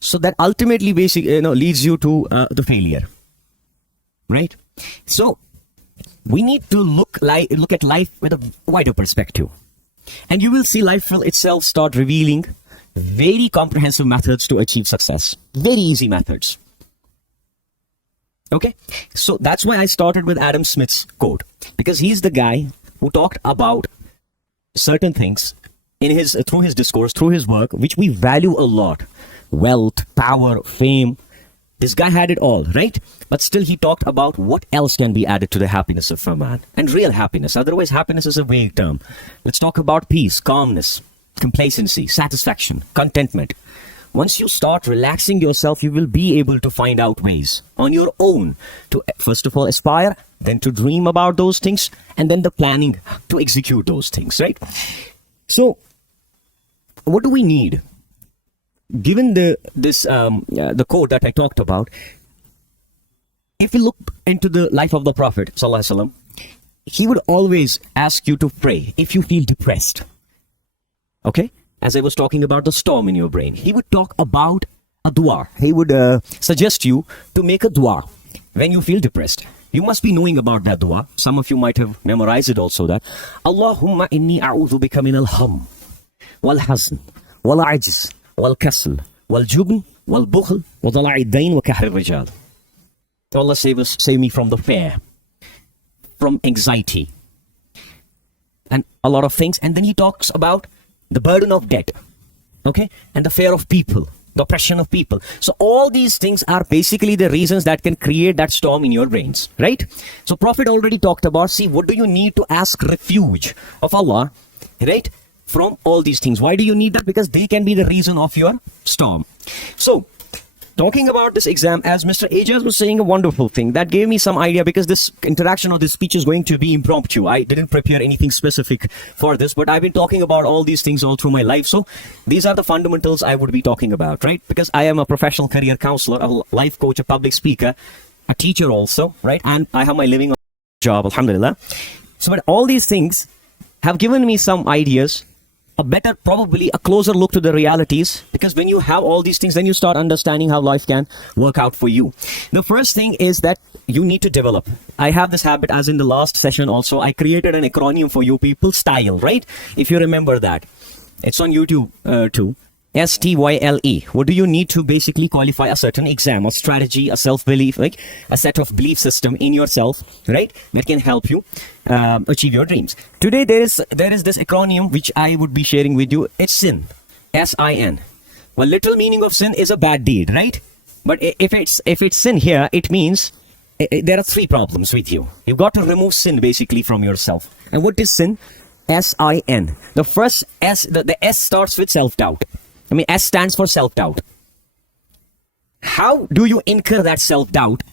So that ultimately basically leads you to the failure, right? So we need to look at life with a wider perspective, and you will see life will itself start revealing very comprehensive methods to achieve success. Very easy methods. Okay, so that's why I started with Adam Smith's quote, because he's the guy who talked about certain things in his through his discourse, through his work, which we value a lot: wealth, power, fame. This guy had it all, right? But still he talked about what else can be added to the happiness of a man, and real happiness. Otherwise, happiness is a vague term. Let's talk about peace, calmness, complacency, satisfaction, contentment. Once you start relaxing yourself, you will be able to find out ways on your own to, first of all, aspire, then to dream about those things, and then the planning to execute those things, right? So, what do we need? Given the quote that I talked about, if we look into the life of the Prophet Sallallahu Alaihi Wasallam, he would always ask you to pray if you feel depressed. Okay? As I was talking about the storm in your brain, he would talk about a dua. He would suggest you to make a dua when you feel depressed. You must be knowing about that dua. Some of you might have memorized it also, that Allahumma inni a'udhu bika min al-ham wal-hazn wal-ajz wal-kasl wal-jubn wal-bukhl wa dala'i dayn wa kahr al-rijal. Allah save me from the fear, from anxiety, and a lot of things. And then he talks about the burden of debt, okay, and the fear of people, the oppression of people. So all these things are basically the reasons that can create that storm in your brains, right? So Prophet already talked about, see, what do you need to ask refuge of Allah, right, from all these things? Why do you need that? Because they can be the reason of your storm. So talking about this exam, as Mr. Ajaz was saying, a wonderful thing that gave me some idea, because this interaction or this speech is going to be impromptu. I didn't prepare anything specific for this, but I've been talking about all these things all through my life. So these are the fundamentals I would be talking about, right? Because I am a professional career counselor, a life coach, a public speaker, a teacher also, right? And I have my living job, alhamdulillah. So but all these things have given me some ideas, a better, probably a closer look to the realities, because when you have all these things, then you start understanding how life can work out for you. The first thing is that you need to develop. I have this habit, as in the last session also, I created an acronym for you people, STYLE, right? If you remember that. It's on YouTube too. STYLE. What do you need to basically qualify a certain exam, a strategy, a self-belief, like a set of belief system in yourself, right? That can help you achieve your dreams. Today there is this acronym which I would be sharing with you. It's SIN, S-I-N. Well, literal meaning of sin is a bad deed, right? But if it's sin here, it means there are three problems with you. You've got to remove sin basically from yourself. And what is sin? S-I-N. The first S, the S starts with self-doubt. I mean, S stands for self-doubt. How do you incur that self-doubt?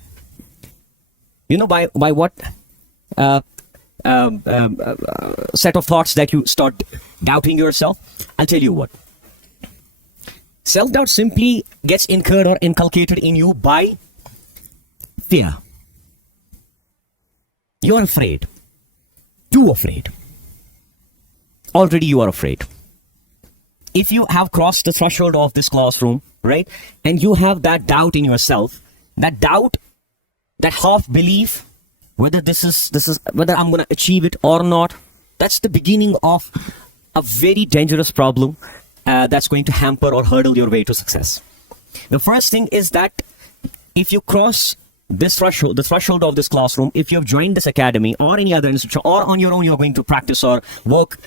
You know, by what set of thoughts that you start doubting yourself? I'll tell you what. Self-doubt simply gets incurred or inculcated in you by fear. You're afraid. Too afraid. Already you are afraid. If you have crossed the threshold of this classroom, right, and you have that doubt in yourself, that doubt, that half belief, whether this is whether I'm going to achieve it or not, that's the beginning of a very dangerous problem that's going to hamper or hurdle your way to success. The first thing is that if you cross this threshold, the threshold of this classroom, if you have joined this academy or any other institution, or on your own you're going to practice or work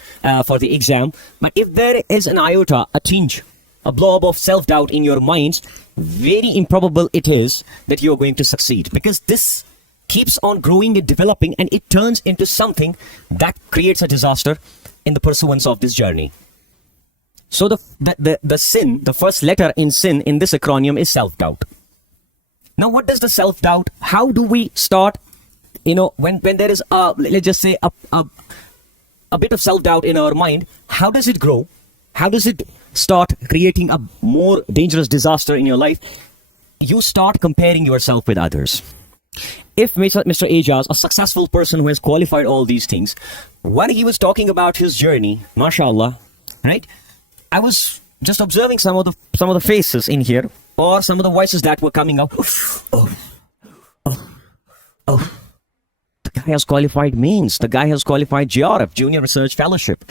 for the exam, but if there is an iota, a tinge, a blob of self-doubt in your minds, very improbable it is that you're going to succeed, because this keeps on growing and developing, and it turns into something that creates a disaster in the pursuance of this journey. So the sin, the first letter in sin in this acronym is self-doubt. Now, what does the self-doubt, how do we start, when there is, let's just say, a bit of self-doubt in our mind, how does it grow? How does it start creating a more dangerous disaster in your life, you start comparing yourself with others. If Mr. Ajaz, a successful person who has qualified all these things, when he was talking about his journey, mashallah, right? I was just observing some of the faces in here, or some of the voices that were coming out. Oh. The guy has qualified means. The guy has qualified JRF, Junior Research Fellowship.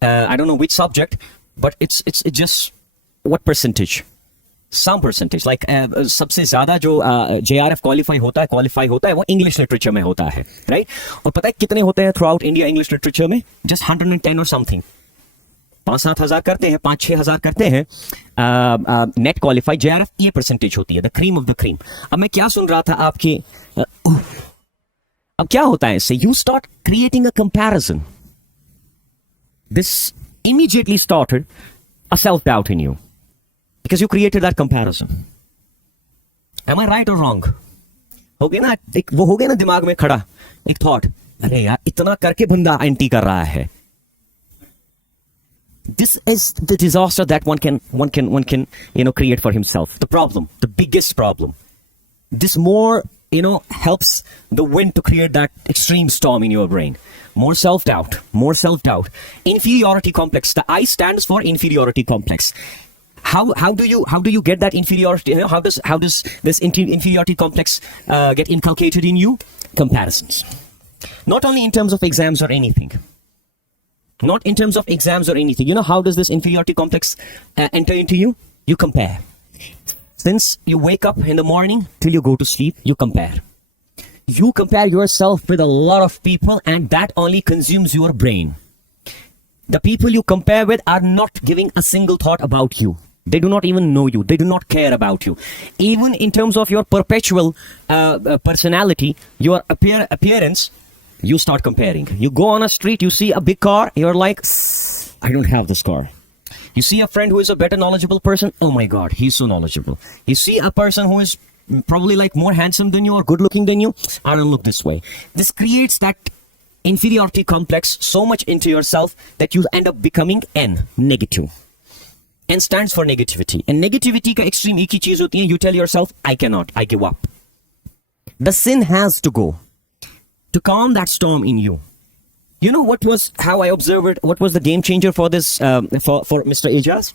I don't know which subject, but it's just what percentage? Some percentage. Like सबसे ज़्यादा जो JRF qualify होता है वो English literature में होता है, right? और पता है कितने होते हैं throughout India English literature में? Just 110 or something. 5-7 हज़ार करते हैं, 5-6 हज़ार करते हैं नेट क्वालिफाई JRF, ये परसेंटेज होती है, the cream of the cream. अब मैं क्या सुन रहा था आपके अब क्या होता है इससे? You start creating a comparison. This immediately started a self doubt in you because you created that comparison. Am I right और रॉन्ग? हो गया ना, एक वो हो गया ना दिमाग में खड़ा एक थॉट, अरे यार इतना करके बंदा एंटी कर रहा है. This is the disaster that one can create for himself. The problem, the biggest problem. This more helps the wind to create that extreme storm in your brain. More self-doubt. Inferiority complex. The I stands for inferiority complex. How do you get that inferiority? How does this inferiority complex get inculcated in you? Comparisons. Not only in terms of exams or anything. Not in terms of exams or anything. You know how does this inferiority complex enter into you? You compare. Since you wake up in the morning till you go to sleep, you compare. You compare yourself with a lot of people, and that only consumes your brain. The people you compare with are not giving a single thought about you. They do not even know you. They do not care about you. Even in terms of your perpetual personality, your appearance, you start comparing. You go on a street, you see a big car, you're like, I don't have this car. You see a friend who is a better knowledgeable person, oh my god, he's so knowledgeable. You see a person who is probably like more handsome than you or good looking than you, I don't look this way. This creates that inferiority complex so much into yourself that you end up becoming N, negative. N stands for negativity. And negativity ka extreme ek hi cheez hoti hai, you tell yourself, I cannot, I give up. The sin has to go. To calm that storm in you. You know how I observed it? What was the game changer for this, for Mr. Ajaz?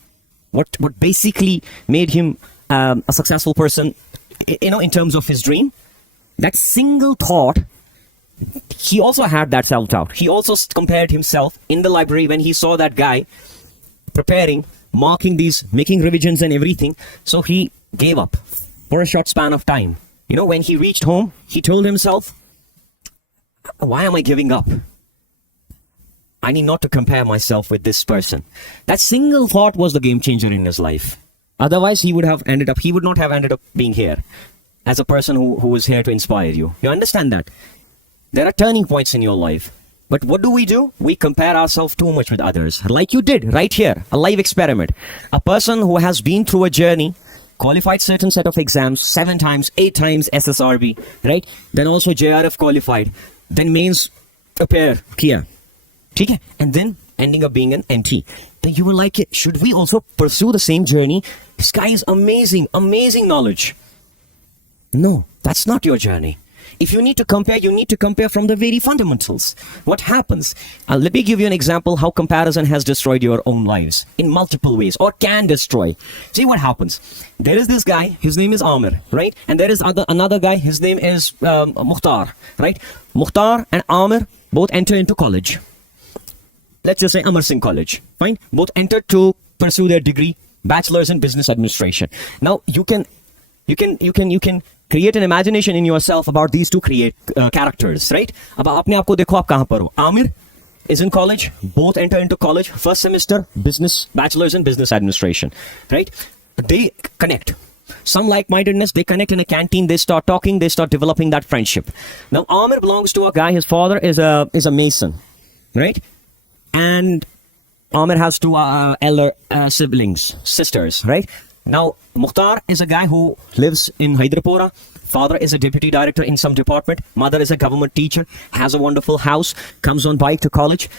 What basically made him a successful person, in terms of his dream? That single thought. He also had that self-doubt. He also compared himself in the library when he saw that guy preparing, marking these, making revisions and everything. So he gave up for a short span of time. When he reached home, he told himself, why am I giving up? I need not to compare myself with this person. That single thought was the game changer in his life. Otherwise, he would not have ended up being here as a person who was here to inspire you. You understand that? There are turning points in your life. But what do? We compare ourselves too much with others. Like you did right here, a live experiment. A person who has been through a journey, qualified certain set of exams, 7 times, 8 times SSRB, right? Then also JRF qualified. Then mains appear kiya, ठीक है? And then ending up being an NT. Then you were like, should we also pursue the same journey? This guy is amazing knowledge. No, that's not your journey. If you need to compare, you need to compare from the very fundamentals. What happens? Let me give you an example how comparison has destroyed your own lives in multiple ways, or can destroy. See what happens. There is this guy, his name is Amir, right? And there is another guy, his name is Mukhtar, right? Mukhtar and Amir both enter into college. Let's just say Amar Singh College, fine? Both entered to pursue their degree, bachelor's in business administration. Now you can create an imagination in yourself about these two characters, right? अब अपने आप को देखो आप कहाँ पर हो. Amir is in college, both enter into college, first semester, bachelor's in business administration, right? They connect. Some like-mindedness, they connect in a canteen, they start talking, they start developing that friendship. Now Amir belongs to a guy, his father is a mason, right? And Amir has 2 elder sisters, right? Now Mukhtar is a guy who lives in Hyderabad. Father is a deputy director in some department. Mother is a government teacher, has a wonderful house, comes on bike to college.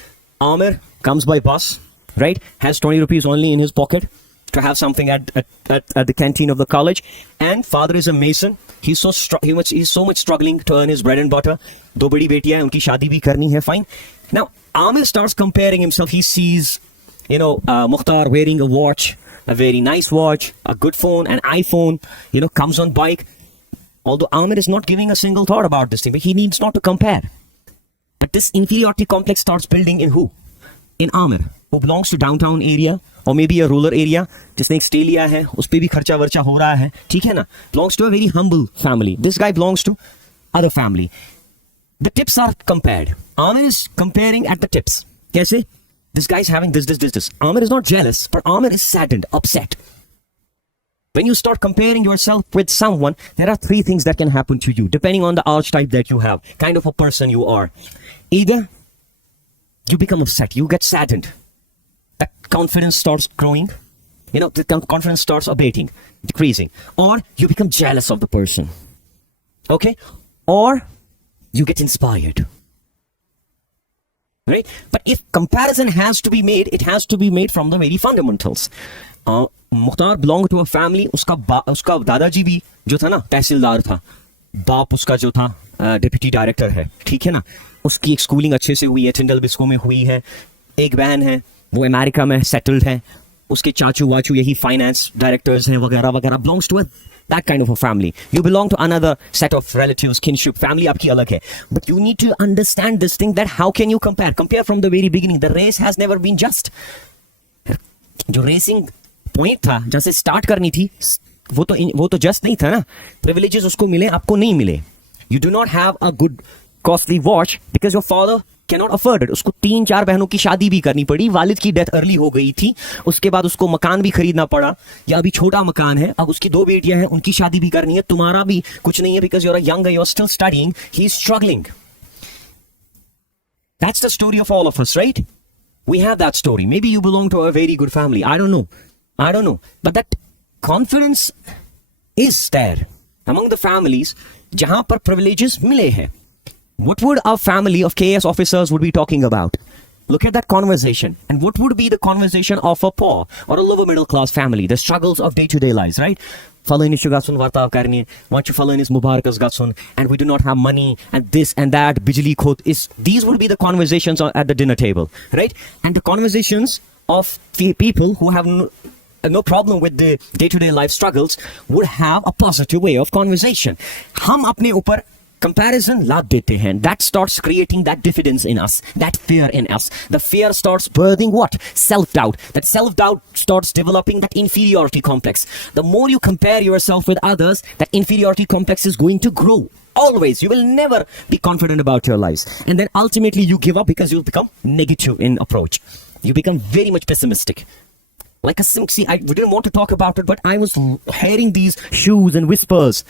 Amir comes by bus, right? Has 20 rupees only in his pocket to have something at the canteen of the college. And father is a mason. He's so much struggling to earn his bread and butter. दो बड़ी बेटियां हैं, उनकी शादी भी करनी है, fine. Now, Amir starts comparing himself. He sees, Mukhtar wearing a watch, a very nice watch, a good phone, an iPhone, comes on bike. Although Amir is not giving a single thought about this thing, but he needs not to compare. But this inferiority complex starts building in who? In Amir, who belongs to downtown area or maybe a rural area. जिसने एक stay लिया है, उस पे भी खर्चा वर्चा हो रहा है, ठीक है ना? Belongs to a very humble family. This guy belongs to other family. The tips are compared. Amir is comparing at the tips. कैसे? This guy is having this. Amir is not jealous, but Amir is saddened, upset. When you start comparing yourself with someone, there are three things that can happen to you, depending on the archetype that you have, kind of a person you are. Either you become upset, you get saddened, that confidence starts growing, the confidence starts abating, decreasing, or you become jealous of the person, okay? Or you get inspired, right? But if comparison has to be made, it has to be made from the very fundamentals. Mukhtar belong to a family, उसका दादाजी भी जो था ना तहसीलदार था, बाप उसका जो था डिप्टी डायरेक्टर है, ठीक है ना? उसकी एक स्कूलिंग अच्छे से हुई है, टिंडल बिस्को में हुई है, एक बहन है वो अमेरिका में सेटल्ड है, उसके चाचू वाचू यही फाइनेंस डायरेक्टर्स हैं वगैरह वगैरह. Belongs to that kind of a family. You belong to another set of relatives, kinship, family आपकी अलग है. But you need to understand this thing, that how can you compare from the very beginning. The race has never been just. जो racing point था जहां से start करनी थी, वो तो जस्ट नहीं था ना. प्रिविलेजेस उसको मिले, आपको नहीं मिले. You do not have a good costly watch because your father can not afford it. उसको 3-4 बहनों की शादी भी करनी पड़ी, वालिद की डेथ अर्ली हो गई थी, उसके बाद उसको मकान भी खरीदना पड़ा, या अभी छोटा मकान है, अब उसकी 2 बेटियां हैं, उनकी शादी भी करनी है, तुम्हारा भी कुछ नहीं है because your a young, you are still studying, he is struggling. That's the story of all of us, right? We have that story. Maybe you belong to a very good family. I don't know. But that confidence is there among the families जहां पर privileges मिले हैं. What would a family of KS officers would be talking about? Look at that conversation. And what would be the conversation of a poor or a lower middle class family? The struggles of day-to-day lives, right? Following Shugatsun Vartav Karni, want you following is Mubarakas Gatsun, and we do not have money, and this and that, Bijli Khot is. These would be the conversations at the dinner table, right? And the conversations of people who have no problem with the day-to-day life struggles would have a positive way of conversation. हम अपने ऊपर comparison लाद देते हैं. That starts creating that diffidence in us, that fear in us. The fear starts birthing what? Self-doubt. That self-doubt starts developing that inferiority complex. The more you compare yourself with others, that inferiority complex is going to grow. Always. You will never be confident about your lives. And then ultimately you give up because you'll become negative in approach. You become very much pessimistic. Like we didn't want to talk about it, but I was hearing these shoes and whispers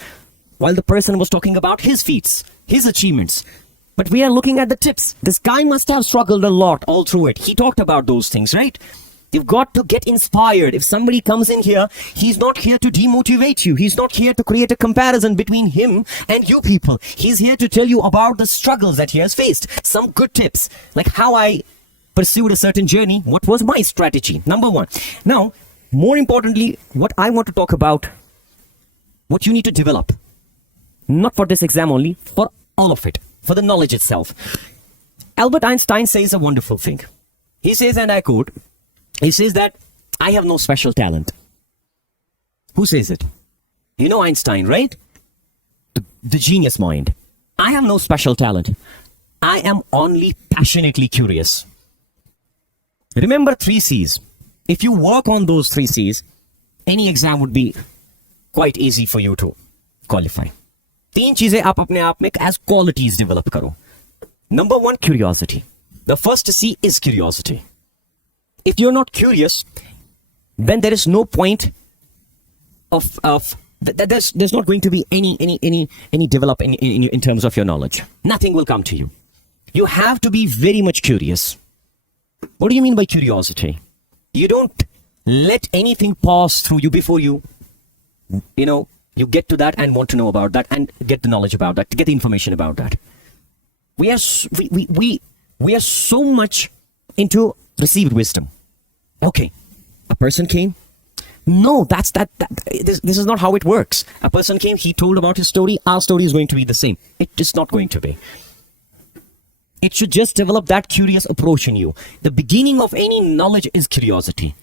while the person was talking about his feats, his achievements. But we are looking at the tips. This guy must have struggled a lot all through it. He talked about those things, right? You've got to get inspired. If somebody comes in here, he's not here to demotivate you. He's not here to create a comparison between him and you people. He's here to tell you about the struggles that he has faced. Some good tips, like how I pursued a certain journey. What was my strategy? Number 1. Now, more importantly, what I want to talk about, what you need to develop. Not for this exam only, for all of it, for the knowledge itself. Albert Einstein says a wonderful thing. He says, and I quote, he says that I have no special talent. Who says it? You know Einstein, right? The genius mind. I have no special talent. I am only passionately curious. Remember 3 C's. If you work on those 3 C's, any exam would be quite easy for you to qualify. 3 चीजें आप अपने आप में as qualities develop करो. Number 1, curiosity. The first C is curiosity. If you're not curious, then there is no point of there's not going to be any development in terms of your knowledge. Nothing will come to you. You have to be very much curious. What do you mean by curiosity? You don't let anything pass through you before you you get to that and want to know about that and get the knowledge about that, get the information about that. We are so much into received wisdom. Okay, a person came. No, this is not how it works. A person came, he told about his story, our story is going to be the same. It is not going to be. It should just develop that curious approach in you. The beginning of any knowledge is curiosity.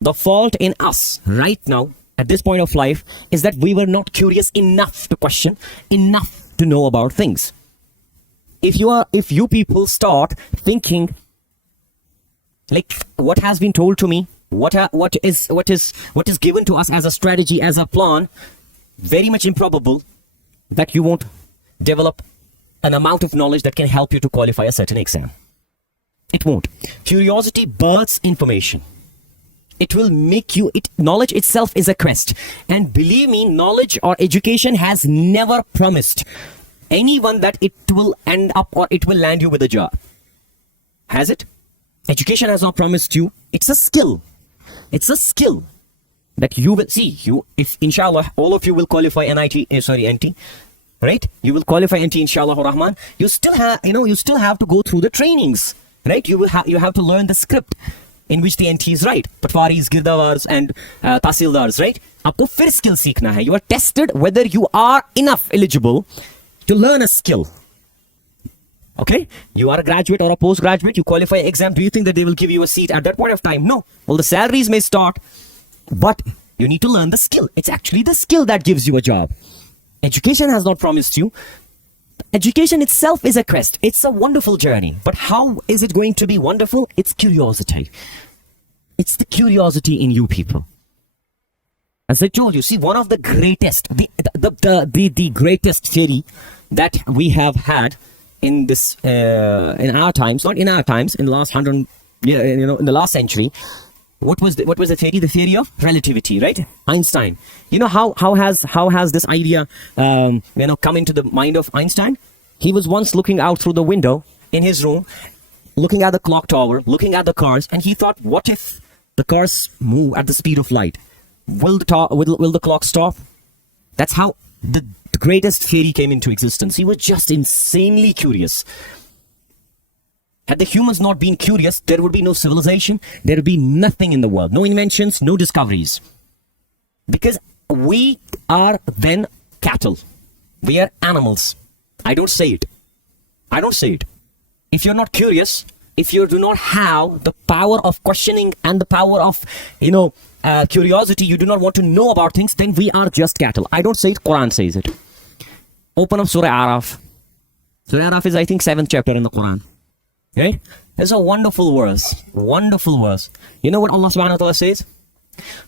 The fault in us right now, at this point of life, is that we were not curious enough to question, enough to know about things. If you people start thinking like what has been told to me, what is given to us as a strategy, as a plan, very much improbable that you won't develop an amount of knowledge that can help you to qualify a certain exam. It won't. Curiosity births information. It will make you, knowledge itself is a quest. And believe me, knowledge or education has never promised anyone that it will end up or it will land you with a job. Has it? Education has not promised you. It's a skill. It's a skill that you will see. If inshallah, all of you will qualify NT, right? You will qualify NT, inshallah rahman. You still have to go through the trainings, right? You have to learn the script in which the NT is right. Patwaris, girdawars, and tahsildars, right? Aapko fir skill seekhna hai. You are tested whether you are enough eligible to learn a skill. Okay, you are a graduate or a postgraduate, you qualify exam. Do you think that they will give you a seat at that point of time? No. Well, the salaries may start, but you need to learn the skill. It's actually the skill that gives you a job. Education has not promised you. Education itself is a quest. It's a wonderful journey. But how is it going to be wonderful? It's curiosity. It's the curiosity in you people. As I told you, see, one of the greatest, the greatest theory that we have had in this in our times, not in our times, in the last 100, in the last century, what was the theory? The theory of relativity, right? Einstein. You know how has this idea come into the mind of Einstein? He was once looking out through the window in his room, looking at the clock tower, looking at the cars, and he thought, what if the cars move at the speed of light? Will the clock stop? That's how the greatest theory came into existence. He was just insanely curious. Had the humans not been curious, there would be no civilization, there would be nothing in the world, no inventions, no discoveries. Because we are then cattle. We are animals. I don't say it. If you're not curious, if you do not have the power of questioning and the power of, curiosity, you do not want to know about things, then we are just cattle. I don't say it, Quran says it. Open up Surah Araf. Surah Araf is, I think, 7th chapter in the Quran. Okay? It's a wonderful verse. Wonderful verse. You know what Allah subhanahu wa ta'ala says?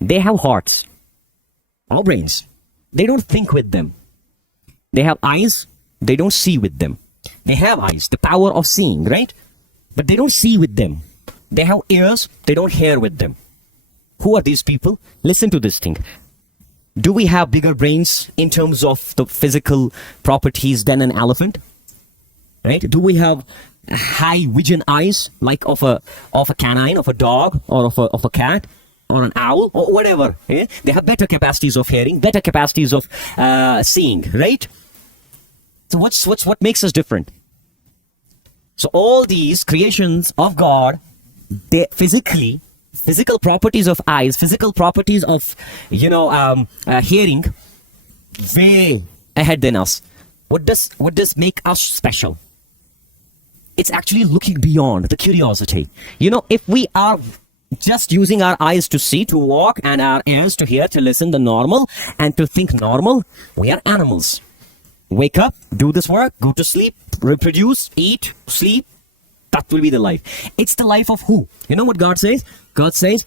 They have hearts. Or brains. They don't think with them. They have eyes. They don't see with them. They have eyes, the power of seeing, right? But they don't see with them. They have ears. They don't hear with them. Who are these people? Listen to this thing. Do we have bigger brains in terms of the physical properties than an elephant? Right? Do we have high vision eyes like of a canine, of a dog, or of a cat, or an owl, or whatever? Yeah? They have better capacities of hearing, better capacities of seeing, right? So what makes us different? So all these creations of God, they physical properties of eyes, physical properties of hearing, way ahead than us. What does make us special? It's actually looking beyond, the curiosity. If we are just using our eyes to see, to walk, and our ears to hear, to listen, the normal, and to think normal, we are animals. Wake up, do this work, go to sleep, reproduce, eat, sleep. That will be the life. It's the life of who? You know what God says? God says,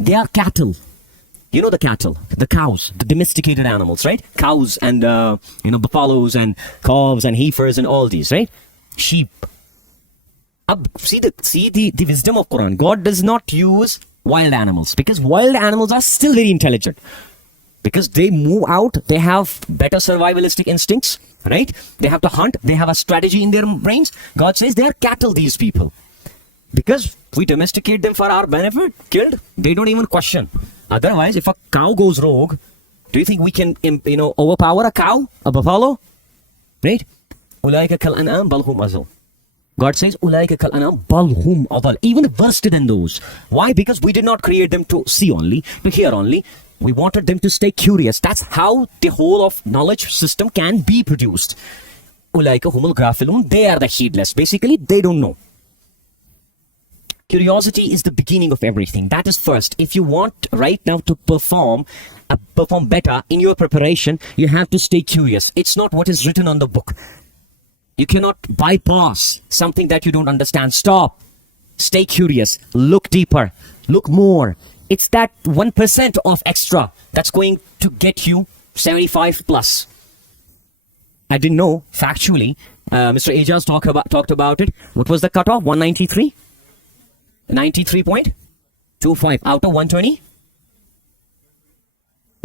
They are cattle. You know the cattle, the cows, the domesticated animals, right? Cows and buffaloes and calves and heifers and all these, right? Sheep. See the wisdom of Quran. God does not use wild animals because wild animals are still very intelligent. because they move out, they have better survivalistic instincts, right? They have to hunt, they have a strategy in their brains. God says they are cattle, these people. Because we domesticate them for our benefit, killed, they don't even question. Otherwise, if a cow goes rogue, do you think we can, overpower a cow, a buffalo? Right? Ulaika kal an'am bal hum azal. God says, Ulaika kal an'am bal hum adal. Even worse than those. Why? Because we did not create them to see only, to hear only. We wanted them to stay curious. That's how the whole of knowledge system can be produced. Ulaika humul ghafilun. They are the heedless. Basically, they don't know. Curiosity is the beginning of everything. That is first. If you want right now to perform better in your preparation, you have to stay curious. It's not what is written on the book. You cannot bypass something that you don't understand. Stop. Stay curious. Look deeper. Look more. It's that 1% of extra that's going to get you 75 plus. I didn't know, factually. Mr. Ajaz talked about it. What was the cutoff? 193? 93.25 out of 120.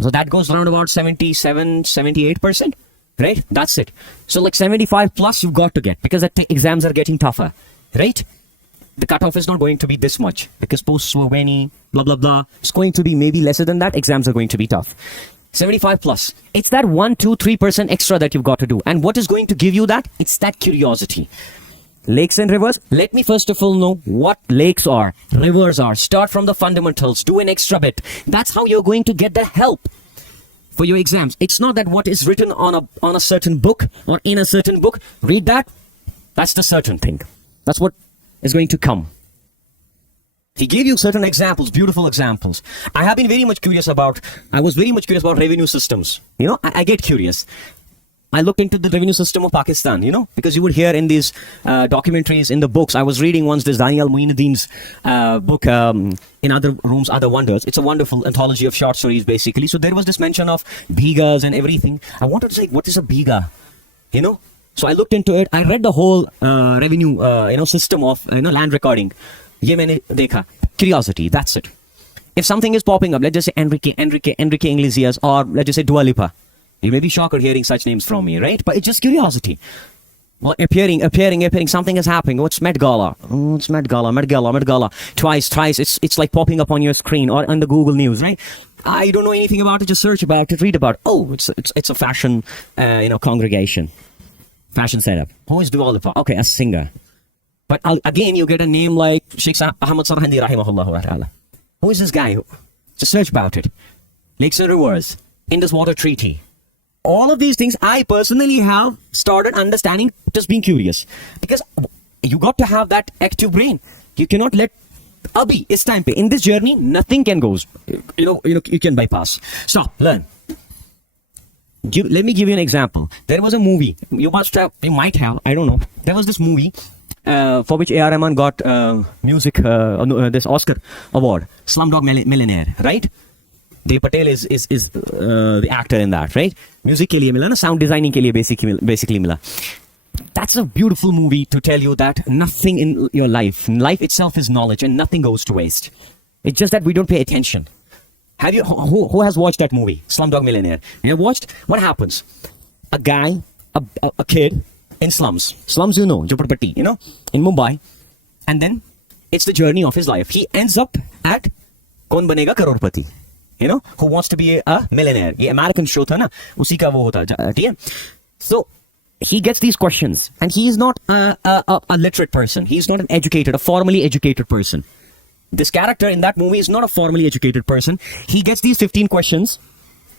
So that goes around about 77, 78%. Right? That's it. So like 75 plus you've got to get, because the exams are getting tougher. Right? The cutoff is not going to be this much, because posts were many, blah, blah, blah. It's going to be maybe lesser than that. Exams are going to be tough. 75 plus. It's that 1, 2, 3% extra that you've got to do. And what is going to give you that? It's that curiosity. Lakes and rivers. Let me first of all know what lakes are, rivers are. Start from the fundamentals. Do an extra bit. That's how you're going to get the help for your exams. It's not that what is written on a certain book or in a certain book. Read that. That's the certain thing. That's what is going to come. He gave you certain examples, beautiful examples. I was very much curious about revenue systems. I get curious. I looked into the revenue system of Pakistan, because you would hear in these documentaries, in the books. I was reading once this Daniel Muinuddin's book, In Other Rooms, Other Wonders. It's a wonderful anthology of short stories, basically. So there was this mention of bigas and everything. I wanted to say, what is a biga? So I looked into it. I read the whole revenue, system of, land recording. Ye maine dekha. Curiosity, that's it. If something is popping up, let's just say Enrique Iglesias, or let's just say Dua Lipa. You may be shocked at hearing such names from me, right? But it's just curiosity. Well, appearing, something is happening. What's Met Gala? Oh, it's Met Gala. Twice. It's like popping up on your screen or on the Google News, right? I don't know anything about it. Just search about it, read about it. Oh, it's a fashion, congregation. Fashion setup. Who is Dua Lipa? Okay, a singer. But again, you get a name like Sheikh Ahmad Sarhandi rahimahullah ta'ala. Who is this guy? Just search about it. Lakes and rivers. Indus Water Treaty. All of these things I personally have started understanding, just being curious. Because you got to have that active brain. You cannot let abhi is time pe. In this journey, nothing can go. You can bypass. Stop, learn. Let me give you an example. There was a movie. You might have, I don't know. There was this movie for which A.R. Rahman got this Oscar award. Slumdog Millionaire, right? Dev Patel is the actor in that, right? Music ke liye mila na, sound designing ke liye basically mila. That's a beautiful movie to tell you that nothing in your life itself is knowledge, and nothing goes to waste. It's just that we don't pay attention. Have you? Who has watched that movie, Slumdog Millionaire? You have watched? What happens? A guy, a kid in slums, Jhoppadpatti, in Mumbai, and then it's the journey of his life. He ends up at Kaun Banega Crorepati. Who wants to be a millionaire? Ye American show tha na, usi ka wo hota, theek hai? So he gets these questions, and he is not a literate person. He's not a formally educated person. This character in that movie is not a formally educated person. He gets these 15 questions.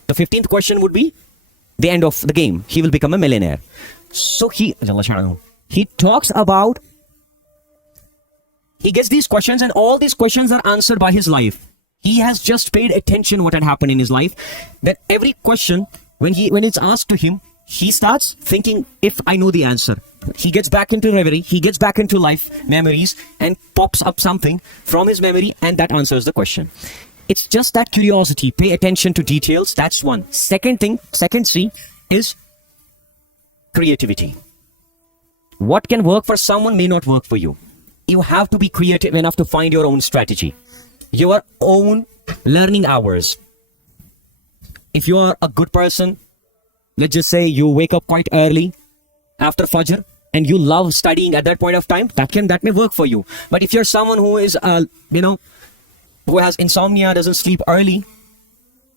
The 15th question would be the end of the game. He will become a millionaire. So he talks about, he gets these questions, and all these questions are answered by his life. He has just paid attention what had happened in his life. That every question, when it's asked to him, he starts thinking, if I know the answer. He gets back into reverie, he gets back into life memories, and pops up something from his memory, and that answers the question. It's just that curiosity. Pay attention to details. That's one. Second C is creativity. What can work for someone may not work for you. You have to be creative enough to find your own strategy, your own learning hours. if you are a good person, let's just say you wake up quite early after Fajr and you love studying at that point of time, that may work for you. But if you're someone who is, who has insomnia, doesn't sleep early,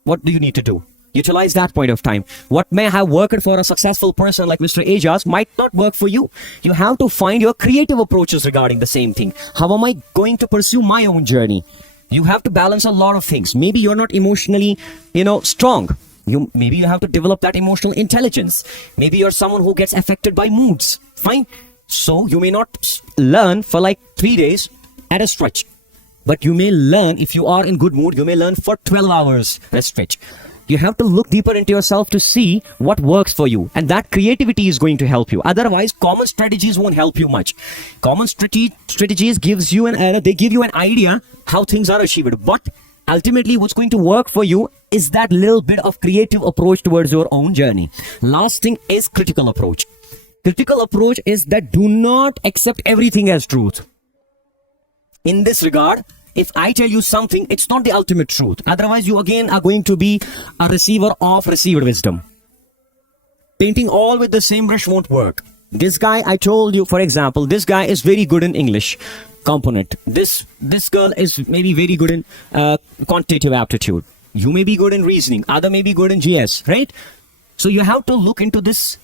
what do you need to do? Utilize that point of time. What may have worked for a successful person like Mr. Ajaz might not work for you. You have to find your creative approaches regarding the same thing. How am I going to pursue my own journey? You have to balance a lot of things. Maybe you're not emotionally, strong. Maybe you have to develop that emotional intelligence. Maybe you're someone who gets affected by moods. Fine. So you may not learn for like 3 days at a stretch. But you may learn, if you are in good mood, you may learn for 12 hours at a stretch. You have to look deeper into yourself to see what works for you. And that creativity is going to help you. Otherwise, common strategies won't help you much. Common strategies gives you they give you an idea how things are achieved. But ultimately, what's going to work for you is that little bit of creative approach towards your own journey. Last thing is critical approach. Critical approach is that do not accept everything as truth. In this regard, if I tell you something, it's not the ultimate truth. Otherwise, you again are going to be a receiver of received wisdom. Painting all with the same brush won't work. This guy, I told you, for example, this guy is very good in English component. This girl is maybe very good in quantitative aptitude. You may be good in reasoning. Other may be good in GS, right? So you have to look into this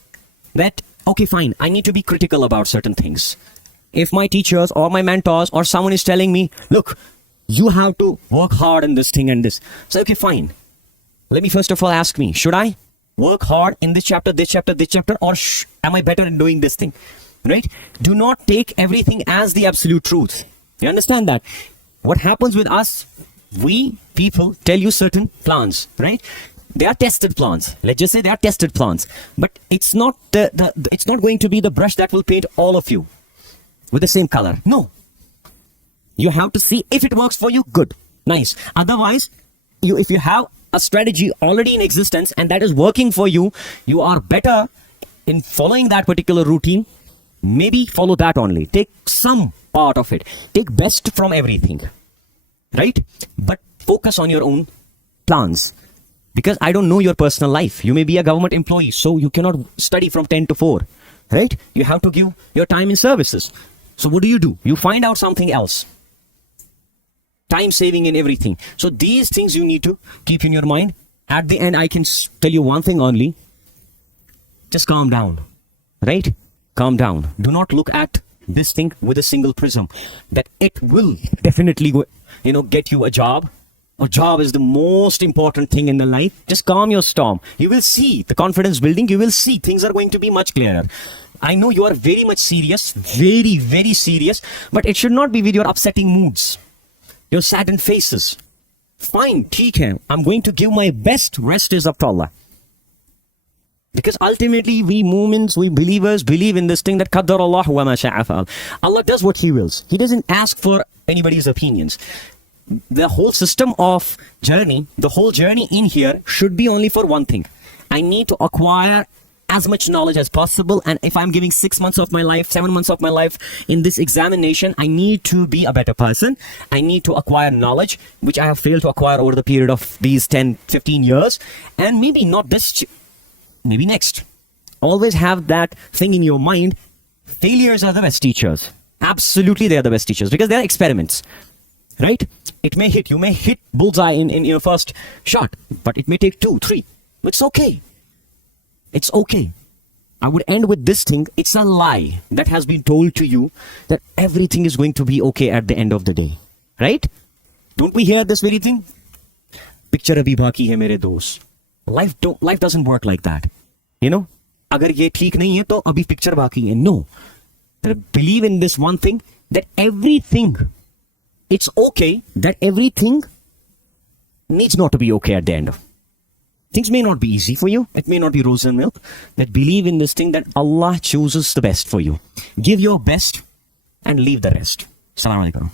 that, okay, fine, I need to be critical about certain things. If my teachers or my mentors or someone is telling me, look, you have to work hard in this thing and this. So, okay, fine. Let me first of all ask me, should I work hard in this chapter, or am I better in doing this thing? Right? Do not take everything as the absolute truth. You understand that? What happens with us, we people tell you certain plans, right? They are tested plans. Let's just say they are tested plans. But it's not it's not going to be the brush that will paint all of you with the same color. No. You have to see if it works for you, good, nice. Otherwise, if you have a strategy already in existence and that is working for you, you are better in following that particular routine. Maybe follow that only. Take some part of it. Take best from everything. Right? But focus on your own plans. Because I don't know your personal life. You may be a government employee, so you cannot study from 10 to 4. Right? You have to give your time in services. So what do? You find out something else. Time saving and everything. So these things you need to keep in your mind. At the end, I can tell you one thing only. Just calm down. Right? Calm down. Do not look at this thing with a single prism. That it will definitely get you a job. A job is the most important thing in the life. Just calm your storm. You will see the confidence building. You will see things are going to be much clearer. I know you are very much serious. Very, very serious. But it should not be with your upsetting moods. Your saddened faces. Fine, theek hai. I'm going to give my best. Rest is up to Allah. Because ultimately, we Mu'mins, we believers believe in this thing that Qaddar Allah wa ma sha'a fa'al. Allah does what He wills. He doesn't ask for anybody's opinions. The whole system of journey, the whole journey in here should be only for one thing. I need to acquire as much knowledge as possible, and if I'm giving 6 months of my life, 7 months of my life in this examination, I need to be a better person. I need to acquire knowledge, which I have failed to acquire over the period of these 10, 15 years, and maybe not this, maybe next. Always have that thing in your mind. Failures are the best teachers. Absolutely, they are the best teachers because they are experiments. Right? It may hit. You may hit bullseye in your first shot, but it may take 2, 3. It's okay. It's okay. I would end with this thing. It's a lie that has been told to you that everything is going to be okay at the end of the day. Right? Don't we hear this very thing? Picture abhi baki hai mere dost. Life doesn't work like that. Agar ye theek nahi hai to abhi picture baki hai. No. Believe in this one thing, that everything, it's okay, that everything needs not to be okay at the end of. Things may not be easy for you. It may not be rose and milk. But believe in this thing that Allah chooses the best for you. Give your best and leave the rest. Assalamu alaikum.